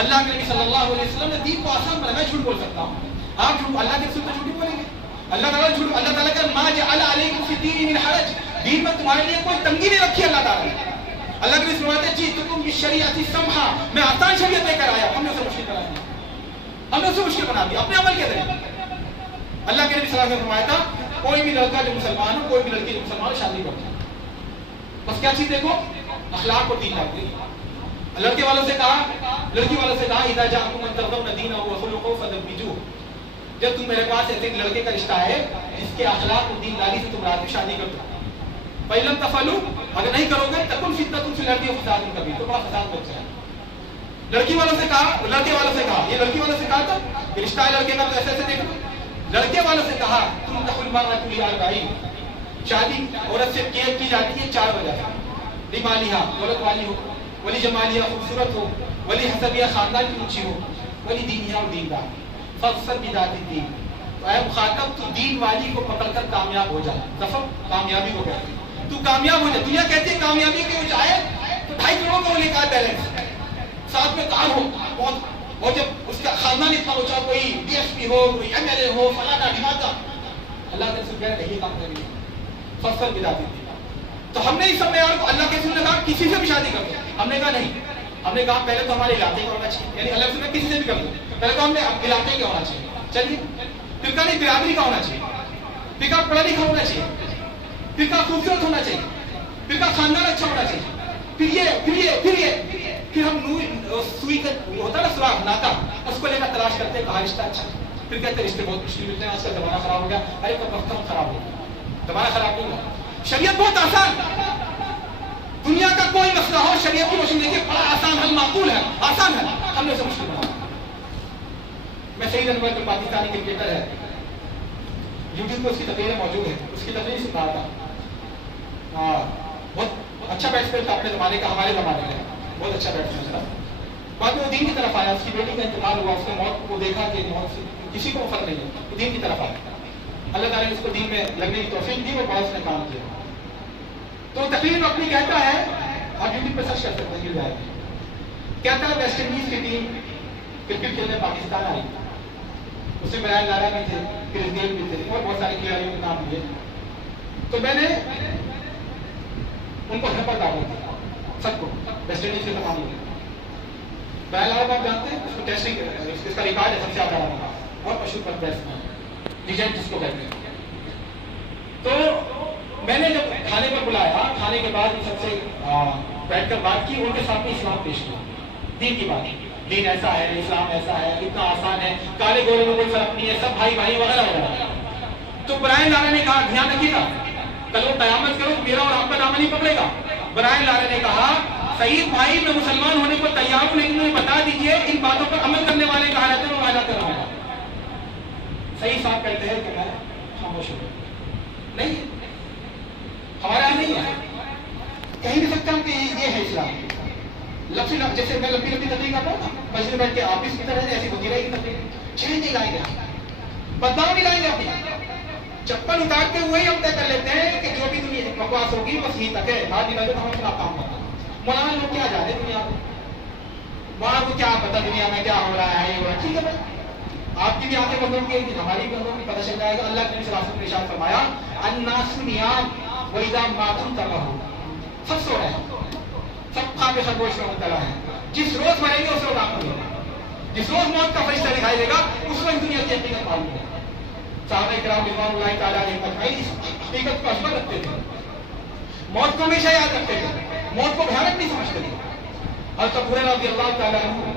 اللہ کے نبی صلی اللہ علیہ وسلم نے دین کو آسان بنایا۔ میں جھوٹ بول سکتا ہوں، آپ جھوٹ، اللہ کے رسول تو جھوٹ بولیں گے، اللہ تعالیٰ جھوٹ، اللہ تعالیٰ کا ما جعل علیکم فی الدین من حرج، دین میں تمہارے لیے کوئی تنگی نہیں رکھی اللہ تعالیٰ نے۔ اللہ کے رسول فرماتے ہیں جئتکم بالشریعۃ سمحا، میں آسان شریعت لے کر آیا، ہم نے اسے مشکل بنا دیا، ہم نے اسے مشکل بنا دیا اپنے عمل کے ذریعے۔ اللہ کے نبی صلی اللہ علیہ وسلم نے فرمایا تھا کوئی بھی لڑکا جو مسلمان ہو، کوئی بھی لڑکی جو مسلمان ہو شادی کرتا ہے، بس کیا چیز دیکھو؟ اخلاق اور دین لاتے۔ لڑکے والوں سے کہا اذا جاءکم من ترضون دینہ وخلقہ فزوجوہ، جب تم میرے پاس ایسے ایک لڑکے کا رشتہ ہے جس کے اخلاق اور دینداری سے تم راضی ہو، شادی کر دو۔ فَإِن لَمْ تَفْعَلُوا، اگر نہیں کرو گے تَكُنْ فِتْنَةٌ فِي الْأَرْضِ وَفَسَادٌ كَبِيرٌ، تو بڑا فساد مچ جائے گا۔ لڑکی والوں سے کہا یہ لڑکے والوں سے کہا تھا کہ رشتہ ہے لڑکے کا تو ایسے ایسے دیکھو۔ لڑکے والوں سے کہا تُنْكَحُ الْمَرْأَةُ لِأَرْبَعِينَ، شادی عورت سے کی جاتی ہے 4 وجہ سے. لمالہا دولت والی ہو, ولی جمالہا خوبصورت ہو, ولی حسبیہ خاندان کی اونچی ہو, ولی دینہا و دیندار. فاظفر بذات الدین, تو اے مخاطب تو دین والی کو پکڑ کر کامیاب ہو جائے. ظفر کامیابی کو کہتے ہیں, تو کامیاب ہو جائے. دنیا کہتی ہے کامیابی کے وہ چاہے تو 2.5 کروڑ کا وہ لے کر بیلنس, ساتھ میں کار ہو بہت, اور جب اس کا خاندان اتنا اونچا, کوئی ڈی ایس پی ہو, کوئی ایم ایل اے ہو, فلانا ڈھماکا, اللہ کے رسول کہہ رہے ہیں یہ کام کریں. فاظفر بذات الدین. تو ہم نے اس معیار کو, اللہ کے رسول نے کہا کسی سے بھی شادی کر دو, ہم نے کہا نہیں. ہم نے کہا پہلے تو ہمارے علاقے کا ہونا چاہیے, یعنی اللہ کے رسول نے کسی سے بھی کر دو, پہلے تو ہم نے علاقے کا ہونا چاہیے. چلیے, پھر کہا نہیں برادری کا ہونا چاہیے, پھر کہا پڑھا لکھا ہونا چاہیے, پھر کہا خوبصورت ہونا چاہیے, پھر کہا خاندان اچھا ہونا چاہیے, پھر ہم سوئی کا ہوتا نا سراغ ناتا, اس کو لے کر تلاش کرتے ہیں کہاں رشتہ اچھا, پھر کہتے ہیں رشتے بہت مشکل ملتے ہیں, آج کل زمانہ خراب ہو گیا. ارے کب وقت خراب ہو گیا, زمانہ خراب نہیں ہوا. شریعت بہت آسان, دنیا کا کوئی مسئلہ ہو شریعت کی روشنی دیکھیے بڑا آسان ہے, معقول ہے, آسان ہے, ہم نے اسے مشکل بنا. میں سعید انور جو پاکستانی کرکٹر ہے, یوٹیوب پہ اس کی تقریریں موجود ہیں, اس کی تقریر سے کہا تھا بہت اچھا بیٹسمین تھا اپنے زمانے کا, ہمارے زمانے کا بہت اچھا بیٹسمین تھا. بعد میں وہ دین کی طرف آیا, اس کی بیٹی کا انتقال ہوا, اس نے موت کو دیکھا کہ موت سے کسی کو فرق نہیں ہے, وہ دین کی طرف آیا. اللہ تعالیٰ نے اس کو دین میں لگنے کی توفیق دی, وہ بہت نے کام کیا. تو تقریر میں اپنی کہتا ہے, آپ یوٹیوب پہ سرچ کر سکتے ہیں, مل جائے گا. کہتا ہے ویسٹ انڈیز کی ٹیم کرکٹ کھیلنے پاکستان آئی, اس میں برائن لارا بھی تھے, کرس گیل بھی تھے, اور بہت سارے کھلاڑیوں کے نام لیے. تو میں نے ان کو گھر پر دعوت دی, سب کو, ویسٹ انڈیز کے تمام لوگ. برائن لارا کو آپ جانتے ہیں, اس کو ٹیسٹنگ, اس کا ریکارڈ ہے سب سے زیادہ رہا, بہت مشہور بیٹسمین, لیجنڈ جس کو کہتے ہیں. تو میں نے جب کھانے پر بلایا, کھانے کے بعد سب سے بیٹھ کر بات کی, ان کے سامنے اسلام پیش کیا, دین کی بات. دین ایسا ہے, اسلام ایسا ہے, اتنا آسان ہے, کالے گورے میں کوئی فرق نہیں ہے, سب بھائی بھائی وغیرہ وغیرہ. تو برائن لارا نے کہا دھیان رکھیے گا, کل وہ قیامت کرو میرا اور آپ کا دامن نہیں پکڑے گا. برائن لارا نے کہا سعید بھائی میں مسلمان ہونے کو تیار ہوں, لیکن مجھے بتا دیجئے ان باتوں پر عمل کرنے والے کہا جاتے ہیں, میں وعدہ کر رہا ہوں. صحیح صاحب کہتے ہیں کہ میں خاموش ہوں, نہیں ہمارے یہاں نہیں ہے, کہیں بھی سکتا ہوں کہ یہ ہے اسلام. لفظ جیسے میں لمبی لمبی تقریر کرتا ہوں نا, مسجد میں بیٹھ کے آپ اس کی طرح ایسی وغیرہ کی تقریر, چین نہیں لائیں گے, بدنام نہیں لائیں گے. اپنی چپل اتارتے ہوئے ہی ہم طے کر لیتے ہیں کہ جو بھی دنیا بکواس ہوگی بس یہی تک ہے, بعد میں ہم اپنا کام کرتے ہیں. مولانا لوگ کیا جا رہے ہیں دنیا میں, وہاں کو کیا پتا دنیا میں کیا ہو رہا ہے, یہ ہو رہا ہے, ٹھیک ہے بھائی, آپ کی بھی آنکھیں بند ہوں گی, ہماری بھی بند ہوں گی, پتہ چل جائے گا. اللہ کے نبی صلی اللہ علیہ وسلم نے ارشاد فرمایا الناس نیام وَإِذَا مَاتُوا انْتَبَهُوا, سب سو رہے ہیں, سب خواب خرگوش میں مبتلا ہیں. جس روز مریں گے اس روز آپ کو ہوگا, جس روز موت کا فرشتہ دکھائی دے گا اس وقت دنیا کی حقیقت معلوم ہے. صحابہ کرام رضوان اللہ تعالیٰ علیہم اس حقیقت کو ازمت رکھتے تھے, موت کو ہمیشہ یاد رکھتے تھے, موت کو بھیانک نہیں سمجھتے تھے. حضرت ابو ہریرہ رضی اللہ تعالیٰ عنہ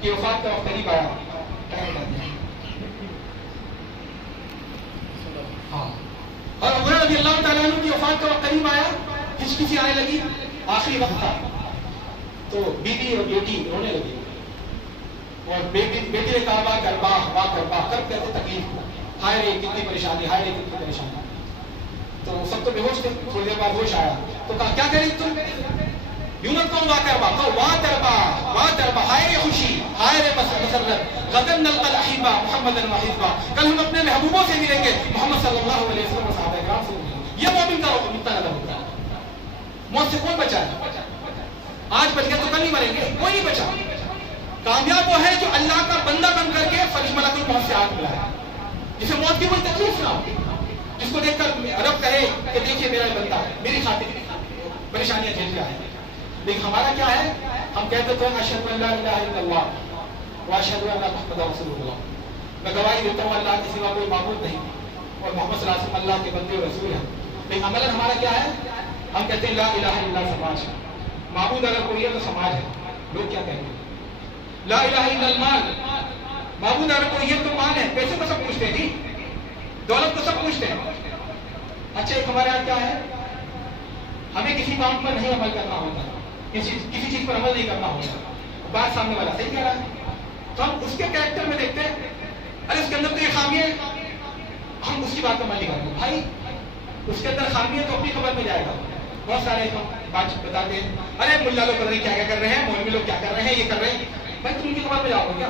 کی وفات کا وقت قریب آیا, اور ابو ہریرہ رضی اللہ تعالیٰ عنہ کی وفات کا وقت قریب آیا, ہچکچی آنے لگی, آخری وقت تھا. تو بیوی اور بیٹی رونے لگی, اور بیٹی نے کہا واہ کربا, کب کہتے تکلیف کو, ہائے رے کتنی پریشانی, ہائے رے کتنی پریشانی. تو سب تو بے ہوش تھے, تھوڑی دیر بعد ہوش آیا, تو کہا کیا کہہ رہی تم, یوں مت کہو واہ کربا, کہو واہ کربا, ہائے رے خوشی, ہائے رے مسرت, غدن نلقى الاحبا محمدا وحزبا, کل ہم اپنے محبوبوں سے ملیں گے, محمد صلی اللہ علیہ وسلم اور صحابہ کرام سے ملیں گے. یہ مومن کا نظر ہوتا ہے. موت سے کون بچا ہے, آج بچ گیا تو کل نہیں مریں گے, کوئی نہیں بچا. کامیاب وہ ہے جو اللہ کا بندہ بن کر کے فرش ملک الموت سے آگ ملا ہے, جسے موت کی کوئی تکلیف نہ ہو, جس کو دیکھ کر رب کہے کہ دیکھیے میرا بندہ میری خاطر پریشانیاں جھیل کے آئے. لیکن ہمارا کیا ہے, ہم کہتے تھے اشہد ان لا الہ الا اللہ واشہد ان محمد رسول اللہ, میں گواہی دیتا ہوں اللہ کے سوا کوئی معبود نہیں اور محمد صلی اللہ علیہ وسلم اللہ کے بندے اور رسول ہیں. لیکن عملاً ہمارا کیا ہے, ہم کہتے ہیں لا الہ الا اللہ سماج ہے, معبود اگر کوئی ہے تو سماج ہے. لوگ کیا کہیں گے, لا الہ الا المال, معبود اگر کوئی ہے تو مال ہے, پیسے کو سب پوچھتے ہیں جی, دولت کو سب پوچھتے ہیں. اچھا ایک ہمارے یہاں کیا ہے, ہمیں کسی کام پر نہیں عمل کرنا ہوتا, کسی چیز پر عمل نہیں کرنا ہوتا, بات سامنے والا صحیح کہہ رہا ہے تو ہم اس کے کریکٹر میں دیکھتے ہیں, ارے اس کے اندر تو یہ خامی ہے, ہم اس کی بات پر عمل نہیں کریں گے. بھائی اس کے اندر خامی ہے تو اپنی خبر میں جائے گا. بہت سارے بات بتاتے ہیں ارے ملا لوگ پتہ نہیں کیا کیا کر رہے ہیں, مولوی لوگ کیا کر رہے ہیں, یہ کر رہے ہیں. بھائی تم ان کی خبر میں جاؤ گے کیا؟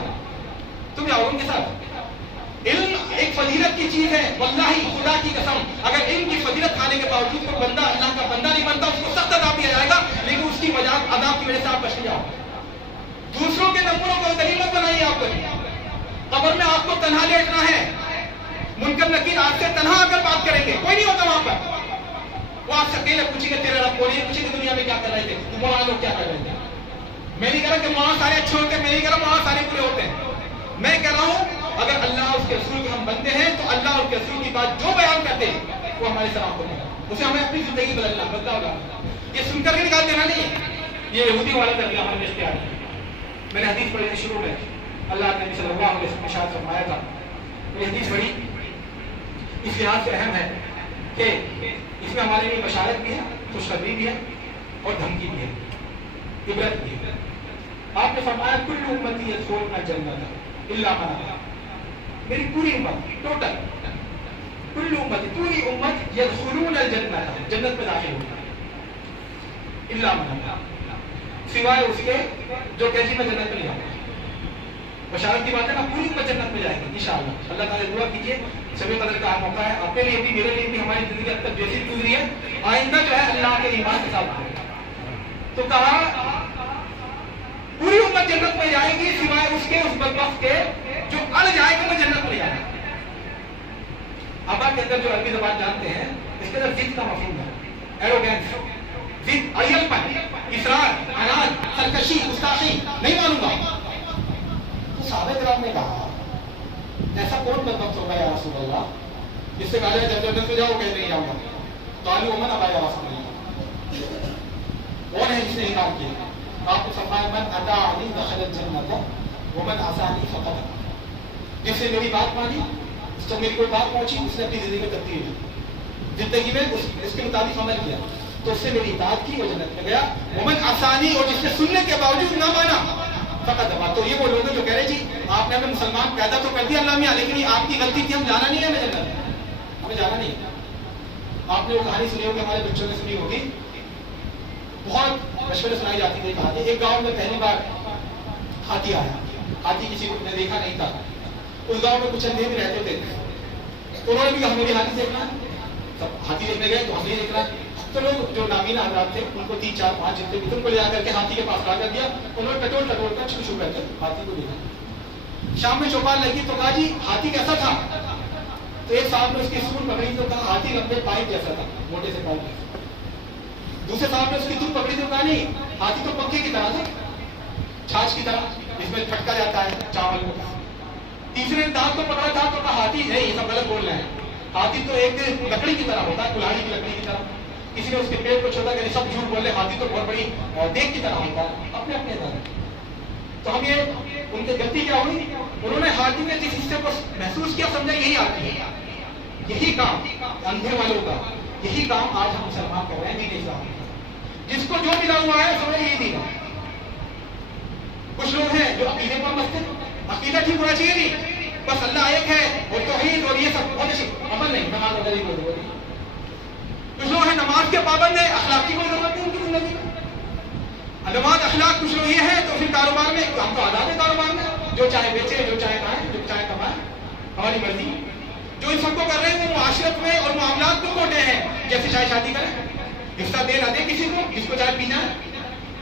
تم جاؤ ان کے ساتھ. علم ایک فضیلت کی چیز ہے, واللہ خدا کی قسم اگر علم کی فضیلت کھانے کے باوجود کوئی بندہ اللہ کا بندہ نہیں بنتا, اس کو سخت عذاب دیا جائے گا, لیکن اس کی وجہ عذاب کی وجہ سے آپ بچ جاؤ. دوسروں کے نمبروں کو غنیمت بنائیے. آپ کو قبر میں آپ کو تنہا لیٹنا ہے. منکر نکیر آپ سے تنہا اگر بات کریں گے, کوئی نہیں ہوتا وہاں پر, وہ آپ سے اکیلے پوچھیں گے تیرے رب کو, نہیں پوچھیں گے دنیا میں کیا کر رہے تھے, مولانا لوگ کیا کر رہے تھے. میں نہیں کہہ رہا کہ مولانا سارے اچھے ہوتے ہیں, میں نہیں کہہ رہا مولانا سارے برے ہوتے ہیں. میں کہہ رہا ہوں اگر اللہ اس کے رسول کے ہم بندے ہیں تو اللہ اور کے رسول کی بات جو بیان کرتے ہیں وہ ہمارے سلام ہونے گا, اسے ہمیں اپنی زندگی بدلنا ہوگا. یہ سن کر کے نکال دینا نہیں, یہ یہودی والا کر دیا ہمارے اختیار ہے. میں نے حدیث پڑھی تھی شروع میں, اللہ نے صلی اللہ علیہ وسلم نے ارشاد فرمایا تھا. یہ حدیث بڑی اس لحاظ سے اہم ہے کہ اس میں ہمارے لیے بشارت بھی ہے, خوشخبری بھی ہے اور دھمکی بھی ہے, عبرت بھی ہے. آپ نے فرمایا کل امتی یدخلون الجنۃ الا من ابا, میری پوری امت ٹوٹل کل امت پوری امت یدخلون الجنۃ جنت میں داخل ہوگی الا من ابا, سوائے اس کے جو کہتی میں جنت میں نہیں جاؤں گا. بشارت کی بات ہے نا, پوری امت جنت میں جائے گی انشاءاللہ. اللہ تعالیٰ دعا کیجیے, سبھی قدر کا موقع ہے آپ کے لیے بھی میرے لیے بھی, ہماری زندگی اب تک جیسی گزری ہے آئندہ جو ہے اللہ کے ایمان کے ساتھ ہوگا. تو کہا پوری امت جنت میں جائے گی سوائے اس کے اس بدبخت کے جو اڑ جائے گا وہ جنت میں جائے گا. ابا کے اندر جو عربی زبان جانتے ہیں اس کے اندر ضد کا مفہوم ہے, ایروگینس, ضد, عیل پن, اصرار, عناد, سرکشی, گستاخی, نہیں مانوں گا. تو صحابہ کرام نے کہا ایسا کون بدبخت ہوگا یا رسول اللہ جس سے کہا جائے جب جنت میں جاؤ گے نہیں جاؤں گا. قالوا ومن ابا یا رسول اللہ, کون ہے جس نے انکار کیا؟ آپ کو فرمایا من اطاعنی دخل الجنۃ ومن عصانی فقد ابا, جس نے میری بات مانی, اس کو میری کوئی بات پہنچی, اس نے اپنی زندگی میں تبدیل کی, زندگی میں اس کے مطابق عمل کیا تو اس سے میری اطاعت کی, وہ جنت میں گیا. ومن عصانی, اور جس نے سننے کے باوجود نہ مانا, فقد ابا. تو یہ وہ لوگ ہیں جو کہہ رہے جی آپ نے ہمیں مسلمان پیدا تو کر دیا اللہ میاں, لیکن یہ آپ کی غلطی تھی, ہم جانا نہیں ہے ہمیں جنت, ہمیں جانا نہیں. آپ نے وہ کہانی سنی ہوگی, ہمارے بچوں نے سنی ہوگی, بہت مشورے سنائی جاتی تھی کہانی. ایک گاؤں میں پہلی بار ہاتھی آیا, ہاتھی کسی کو نے دیکھا نہیں تھا. اس گاؤں میں کچھ اندھے بھی رہتے تھے, تو انہوں نے بھی ہمیں بھی ہاتھی دیکھنا ہے. سب ہاتھی دیکھنے گئے تو ہم نہیں دیکھنا. تو لوگ جو نابینا حضرات تھے ان کو 3 4 5 جتنے بھی کو لے جا کر کے ہاتھی کے پاس کھڑا کر دیا. انہوں نے ٹٹول کر چھو کر کے ہاتھی کو دیکھا. شام میں چوپال لگی تو کہا جی ہاتھی کیسا تھا؟ تو ایک صاحب نے اس کی سون پکڑی تو کہا ہاتھی لمبے پائپ جیسا تھا, موٹے سے پائپ جیسا. دوسرے صاحب نے اس کی دھوپ پکڑی تو کہا نہیں, ہاتھی تو پنکھے کی طرح تھا, چھاچ کی طرح جس میں پھٹکا جاتا ہے چاول کو. تیسرے نے دانت کو پکڑا تھا تو کہا ہاتھی نہیں, یہ سب غلط بول رہے ہیں, ہاتھی تو ایک لکڑی کی طرح ہوتا ہے, کلاڑی کی لکڑی کی طرح. کسی نے اس کے پیٹ کو چھوٹا کہ سب جھوٹ بول رہے, ہاتھی تو بہت بڑی دیگ کی طرح ہوتا ہے, اپنے اپنے طرح. تو ہم یہ ان کی غلطی کیا ہوئی, انہوں نے ہاتھی کے جس حصے کو محسوس کیا سمجھا یہی ہاتھی ہے. یہی کام اندھے والوں کا, یہی کام آج ہم مسلمان کر رہے ہیں دین اسلام. جس کو جو ملا ہوا ہے سمجھے یہی دین ہے. کچھ لوگ ہیں جو عقیدے پر مستے, عقیدہ ٹھیک ہونا چاہیے نہیں, بس اللہ ایک ہے اور توحید اور یہ سب بہت اچھی عمل نہیں, نماز ادا نہیں ہوتی. کچھ لوگ ہیں نماز کے پابند ہیں, اخلاق کی کوئی ضرورت نہیں ان کی زندگی میں. نماز اخلاق کچھ لوگ یہ ہے تو پھر کاروبار میں ہم تو آزاد ہیں, کاروبار میں جو چاہے بیچے, جو چاہے کھائے, جو چاہے کمائے, ہماری مرضی. جو ان سب کو کر رہے ہیں وہ معاشرت میں اور معاملات میں کوٹے ہیں, جیسے چاہے شادی کریں, حصہ دے نہ دے کسی کو, جس کو چاہے پینا ہے.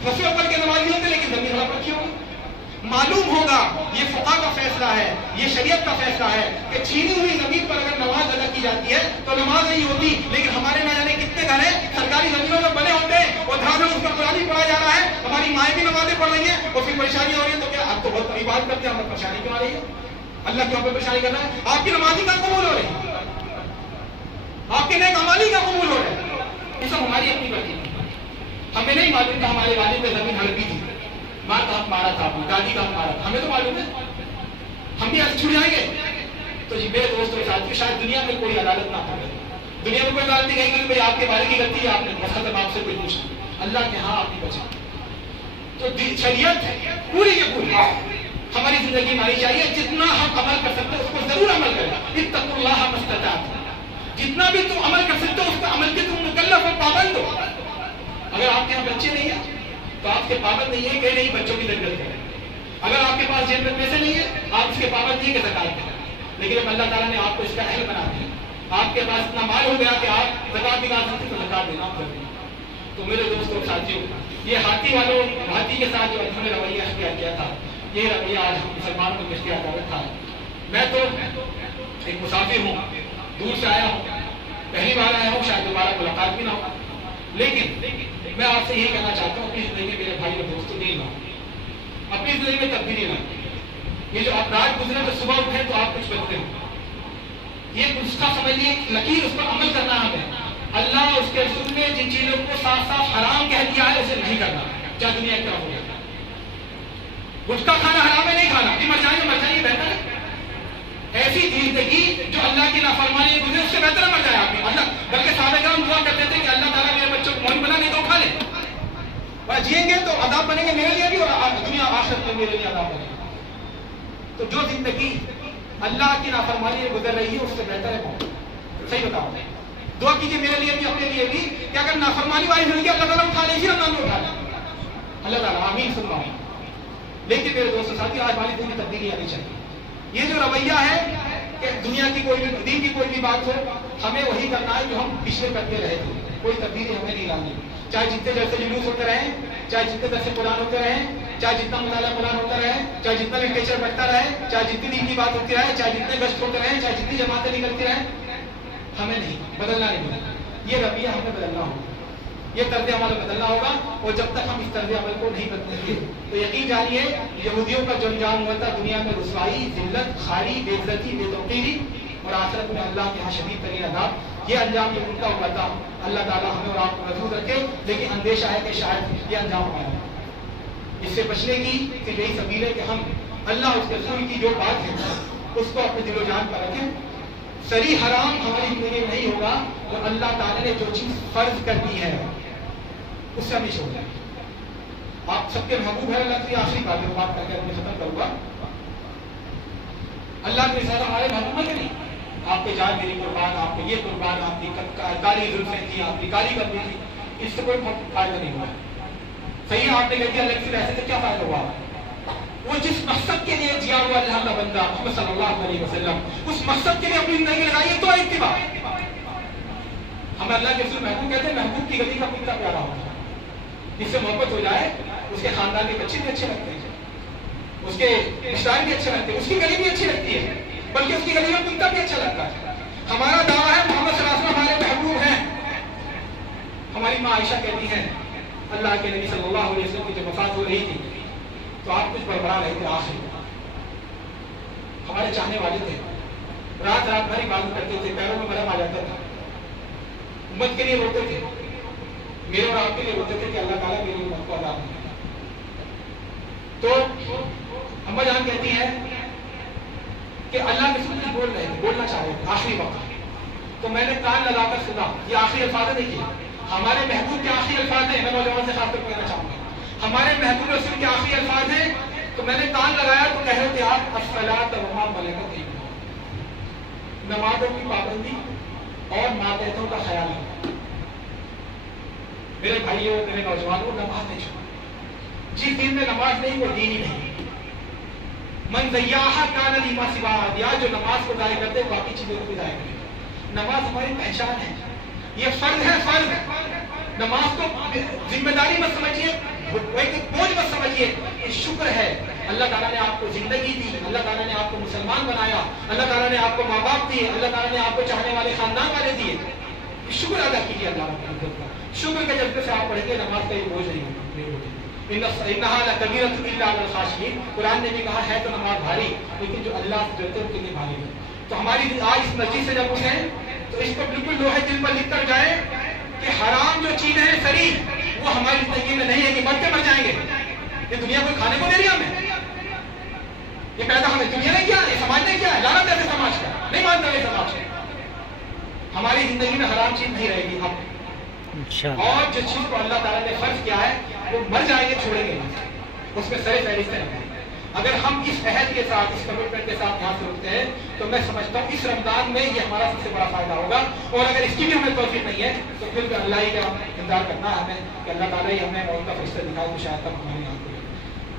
فصل اوپر کے نمازی ہوتے لیکن زمین ہڑپ رکھی ہوگی. معلوم ہوگا یہ فقہ کا فیصلہ ہے, یہ شریعت کا فیصلہ ہے کہ چھینی ہوئی زمین پر اگر نماز ادا کی جاتی ہے تو نماز نہیں ہوتی. لیکن ہمارے نہ جانے کتنے گھر ہیں سرکاری زمینوں میں بنے ہوتے ہیں اور دھار میں اس پر قرآن ہی پڑھا جا رہا ہے, ہماری مائیں بھی نمازیں پڑھ رہی ہیں اور پھر پریشانی ہو رہی ہے. تو کیا آپ تو بہت بڑی بات کرتے ہیں, ہمیں پریشانی کیوں آ رہی ہے؟ اللہ کیوں پہ پریشانی کر رہا ہے؟ آپ کی نمازی کا قبول ہو رہی ہے, آپ کے نیک عملی کا قبول ہو رہا ہے. یہ سب ہماری اپنی غلطی ہے. ہمیں نہیں معلوم تھا ہمارے والد میں زمین ہڑپی تھی, ماں کا حق مارا تھا, دادی کا حق مارا تھا, ہمیں تو معلوم ہے. ہم بھی ایسے چھوٹ جائیں گے. تو جی میرے دوستوں کے ساتھ شاید دنیا میں کوئی عدالت نہ کرے, دنیا میں کوئی عدالت نہیں کہے گی کہ آپ کے بارے کی غلطی ہے, آپ نے مثلا آپ سے کوئی پوچھا, اللہ کے ہاں آپ کی بچا. تو شریعت پوری کی پوری ہماری زندگی میں آنی چاہیے. جتنا ہم عمل کر سکتے ہیں اس کو ضرور عمل کریں. اتقوا اللہ ما استطعتم, جتنا بھی تم عمل کر سکتے ہو اس کا عمل کے تم مکلف اور پابند ہو. اگر آپ کے یہاں بچے نہیں ہیں تو آپ کے پابند نہیں ہے کہ نہیں بچوں کی ضرورت ہے. اگر آپ کے پاس جیب میں پیسے نہیں ہے آپ اس کے پابند نہیں کہ زکات دیں. لیکن اب اللہ تعالیٰ نے آپ کو اس کا اہل بنا دیا, آپ کے پاس اتنا مال ہو گیا کہ آپ زکات نکال سکتے تو زکات دینا ضروری ہے. تو میرے دوستوں ساتھیوں, یہ ہاتھی کے ساتھ جو انہوں نے رویہ اختیار کیا تھا, یہ رویہ آج ہم مسلمانوں کو اختیار کر رکھا ہے. میں تو ایک مسافر ہوں, دور سے آیا ہوں, پہلی بار آیا ہوں, شاید دوبارہ ملاقات بھی نہ ہو, لیکن میں آپ سے یہی کہنا چاہتا ہوں اپنی زندگی میں میرے بھائی اور دوستوں نہیں لاؤ, اپنی زندگی میں تبدیلی لاؤ. یہ جو آپ رات گزرے تو صبح اٹھے تو آپ کچھ بنتے ہو, یہ اس کا سمجھ لیے لکیر, اس پر عمل کرنا ہمیں. اللہ اس کے رسول نے جن چیزوں کو صاف صاف حرام کہہ دیا ہے اسے نہیں کرنا, چاہے دنیا کیا ہو جائے. گٹکا کھانا حرام ہے, نہیں کھانا, کہ مر جائیں بہتر ہے. ایسی زندگی جو اللہ کی نافرمانی گزرے اس سے بہتر ہے مر جائے آپ. اللہ بلکہ صحابہ کرام دعا کرتے تھے کہ اللہ تعالیٰ میرے بچوں کو مومن بنا, نہیں تو کھا لے. جئیں گے تو عذاب بنے گے میرے لیے بھی, اور دنیا آخرت میں میرے لیے عذاب بنے گا. تو جو زندگی اللہ کی نافرمانی میں گزر رہی ہے اس سے بہتر ہے موت. صحیح بتاؤ, دعا کیجیے میرے لیے بھی, اپنے لیے بھی, کہ اگر نافرمانی والی زندگی اللہ تعالیٰ اٹھا لے, اسی رمضان میں اٹھا لے. اللہ تعالیٰ آمین سن رہا ہوں. لیکن میرے دوستوں ساتھی, آج ہماری دین میں تبدیلی آنی چاہیے. یہ جو رویہ ہے کہ دنیا کی کوئی بھی, دین کی کوئی بھی بات ہو, ہمیں وہی کرنا ہے جو ہم پچھلے کرتے رہے تھے. کوئی تبدیلی ہمیں نہیں لانی. چاہے جتنے جیسے جلوس ہوتے رہیں, چاہے جتنے درس قرآن ہوتے رہیں, چاہے جتنا مطالعہ قرآن ہوتا رہے, چاہے جتنا لٹریچر بڑھتا رہے, چاہے جتنی دین کی بات ہوتی رہے, چاہے جتنے گشت ہوتے رہیں, چاہے جتنی جماعتیں نکلتی رہیں, ہمیں نہیں بدلنا, نہیں. یہ رویہ ہمیں بدلنا ہوگا, یہ طرز عمل بدلنا ہوگا. اور جب تک ہم اس طرز عمل کو نہیں بدلیں گے تو یقین جانیے یہودیوں کا جو انجام ہوا تھا دنیا میں رسوائی, ذلت, خاری, بے عزتی, بے توقیری, اور آخرت میں اللہ کے یہاں شدید ترین عذاب. یہ انجام جو ان کا ہوا تھا, اللہ تعالیٰ ہمیں اور آپ کو محفوظ رکھے. لیکن اندیشہ ہے کہ شاید یہ انجام ہمارا ہے. اس سے بچنے کی صرف یہی سبیل ہے کہ ہم اللہ اس کے رسول کی جو بات ہے اس کو اپنے دل و جان پر رکھیں. صریح حرام ہماری زندگی میں نہیں ہوگا, اور اللہ تعالیٰ نے جو چیز فرض کرنی ہے اس سے ہمیں چھوڑ جائیں. آپ سب کے محبوب ہے اللہ کی. آخری بات کر کے میں ختم کروں گا. اللہ کے ساتھ ہمارے محبوب ہے کہ نہیں. آپ کے جان میری قربان, آپ کے یہ قربان, آپ کی کالی زلفیں تھی, آپ کی کالی کرنی تھی, اس سے کوئی فائدہ نہیں ہوا. صحیح آپ نے کہہ دیا اللہ سے ایسے تو کیا فائدہ ہوا. وہ جس مقصد کے لیے جیا ہوا اللہ کا بندہ محمد صلی اللہ علیہ وسلم, اس مقصد کے لیے اپنی زندگی لگائی تو اتباع. ہم اللہ کے رسول محبوب کہتے ہیں, محبوب کی گلی کا کتا پیارا ہوتا ہے, جس سے محبت ہو جائے. اس کے خاندان کے بچے بھی اچھے لگتے ہیں, اس کے رشتہ دار بھی اچھے لگتے ہیں, اس کی گلی بھی اچھی لگتی ہے, بلکہ اس کی گلی میں کتا بھی اچھا لگتا ہے. ہمارا دعویٰ ہے محمد صلی اللہ علیہ وسلم ہمارے محبوب ہیں. ہماری ماں عائشہ کہتی ہیں اللہ کے نبی صلی اللہ علیہ وسلم کی جب وفات ہو رہی تھی تو آپ کچھ بڑبڑا رہے تھے. آخر ہمارے چاہنے والے تھے, رات رات بھر عبادت کرتے تھے, پیروں میں مرہم آ جاتا تھا, امت کے لیے روتے تھے, میرے اور آپ کے لیے روتے تھے کہ اللہ تعالیٰ میری امت کو عذاب دے. تو اما جان کہتی ہیں کہ اللہ کے رسول بول رہے تھے, بولنا چاہ رہے تھے آخری وقت, تو میں نے کان لگا کر سنا. یہ آخری الفاظ دیکھیے, ہمارے محبوب کے آخری الفاظ ہیں. میں نوجوان سے خاص طور پر کہنا چاہوں گا, ہمارے محبوب رسول کے آخری الفاظ ہیں. تو میں نے کان لگایا تو کہہ رہے تھے آپ الصلاۃ وما ملکت ایمانکم, نمازوں کی پابندی اور ماتحتوں کا خیال ہے. میرے بھائیوں, میرے نوجوانوں, نماز نہیں چھوڑو. جس دن میں نماز نہیں وہ دین ہی نہیں. من ضیعھا کان لما سواہ, یا جو نماز کو ضائع کرتے باقی چیزوں کو بھی ضائع کرتے. نماز ہماری پہچان ہے, یہ فرض ہے. فرض نماز کو ذمہ داری مت سمجھیے, بوجھ مت سمجھیے, یہ شکر ہے. اللہ تعالیٰ نے آپ کو زندگی دی, اللہ تعالیٰ نے آپ کو مسلمان بنایا, اللہ تعالیٰ نے آپ کو ماں باپ دیے, اللہ تعالیٰ نے آپ کو چاہنے والے خاندان والے دیے. شکر ادا کیجیے اللہ کا. شکر کے جذبے سے آپ پڑھیں گے, نماز کا یہ بوجھ نہیں ہوگی. انہا لکبیرۃ الا علی الخاشعین, قرآن نے بھی کہا ہے تو نماز بھاری, لیکن جو اللہ سے ڈرتے ہیں ان کے لیے بھاری ہے. تو ہماری آج اس مسجد سے جب اٹھیں تو اس کو بالکل لوہے دل پر لکھ کر جائیں کہ حرام جو چیزیں ہیں سری وہ ہماری زندگی میں نہیں ہے, کہ بڑھتے مر جائیں گے. یہ دنیا کوئی کھانے کو دے رہی ہمیں, یہ پیدا ہمیں دنیا نے کیا, یہ سماج نے کیا ہے. لعنت ایسے سماج کا, نہیں مانتا یہ سماج. ہماری زندگی میں حرام چیز نہیں رہے گی. ہم اور جو چیز کو اللہ تعالیٰ نے فرض کیا ہے وہ مر جائیں گے, چھوڑیں گے, اس میں سرے فہرست ہے. اگر ہم اس عہد کے ساتھ اس کمٹمنٹ کے ساتھ یہاں سے اٹھتے ہیں تو میں سمجھتا ہوں اس رمضان میں یہ ہمارا سب سے بڑا فائدہ ہوگا. اور اگر اس کی بھی ہمیں توفیق نہیں ہے تو پھر اللہ ہی کا انتظار کرنا ہے ہمیں کہ اللہ تعالیٰ ہی ہمیں موت کا فرشتہ دکھائے تو شاید تک ہمارے یہاں کو.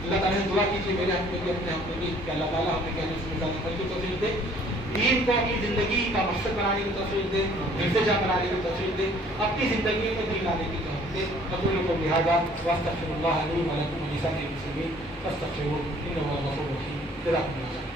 اللہ تعالیٰ سے دعا کیجیے میرے ہم کو بھی اپنے ہم کو بھی کہ اللہ تعالیٰ ہمیں کہنے سے زیادہ عمل کی توفیق دے, دین کو اپنی زندگی کا مقصد بنانے کی توفیق دے, حفظ جان بنانے کی توفیق دے, اپنی زندگی میں دین لانے کی توفیق دے. اقول قولی ھذا واستغفر اللہ لی ولکم ولسائر المسلمین فاستغفروہ انہ هو الغفور الرحیم. جزاکم اللہ.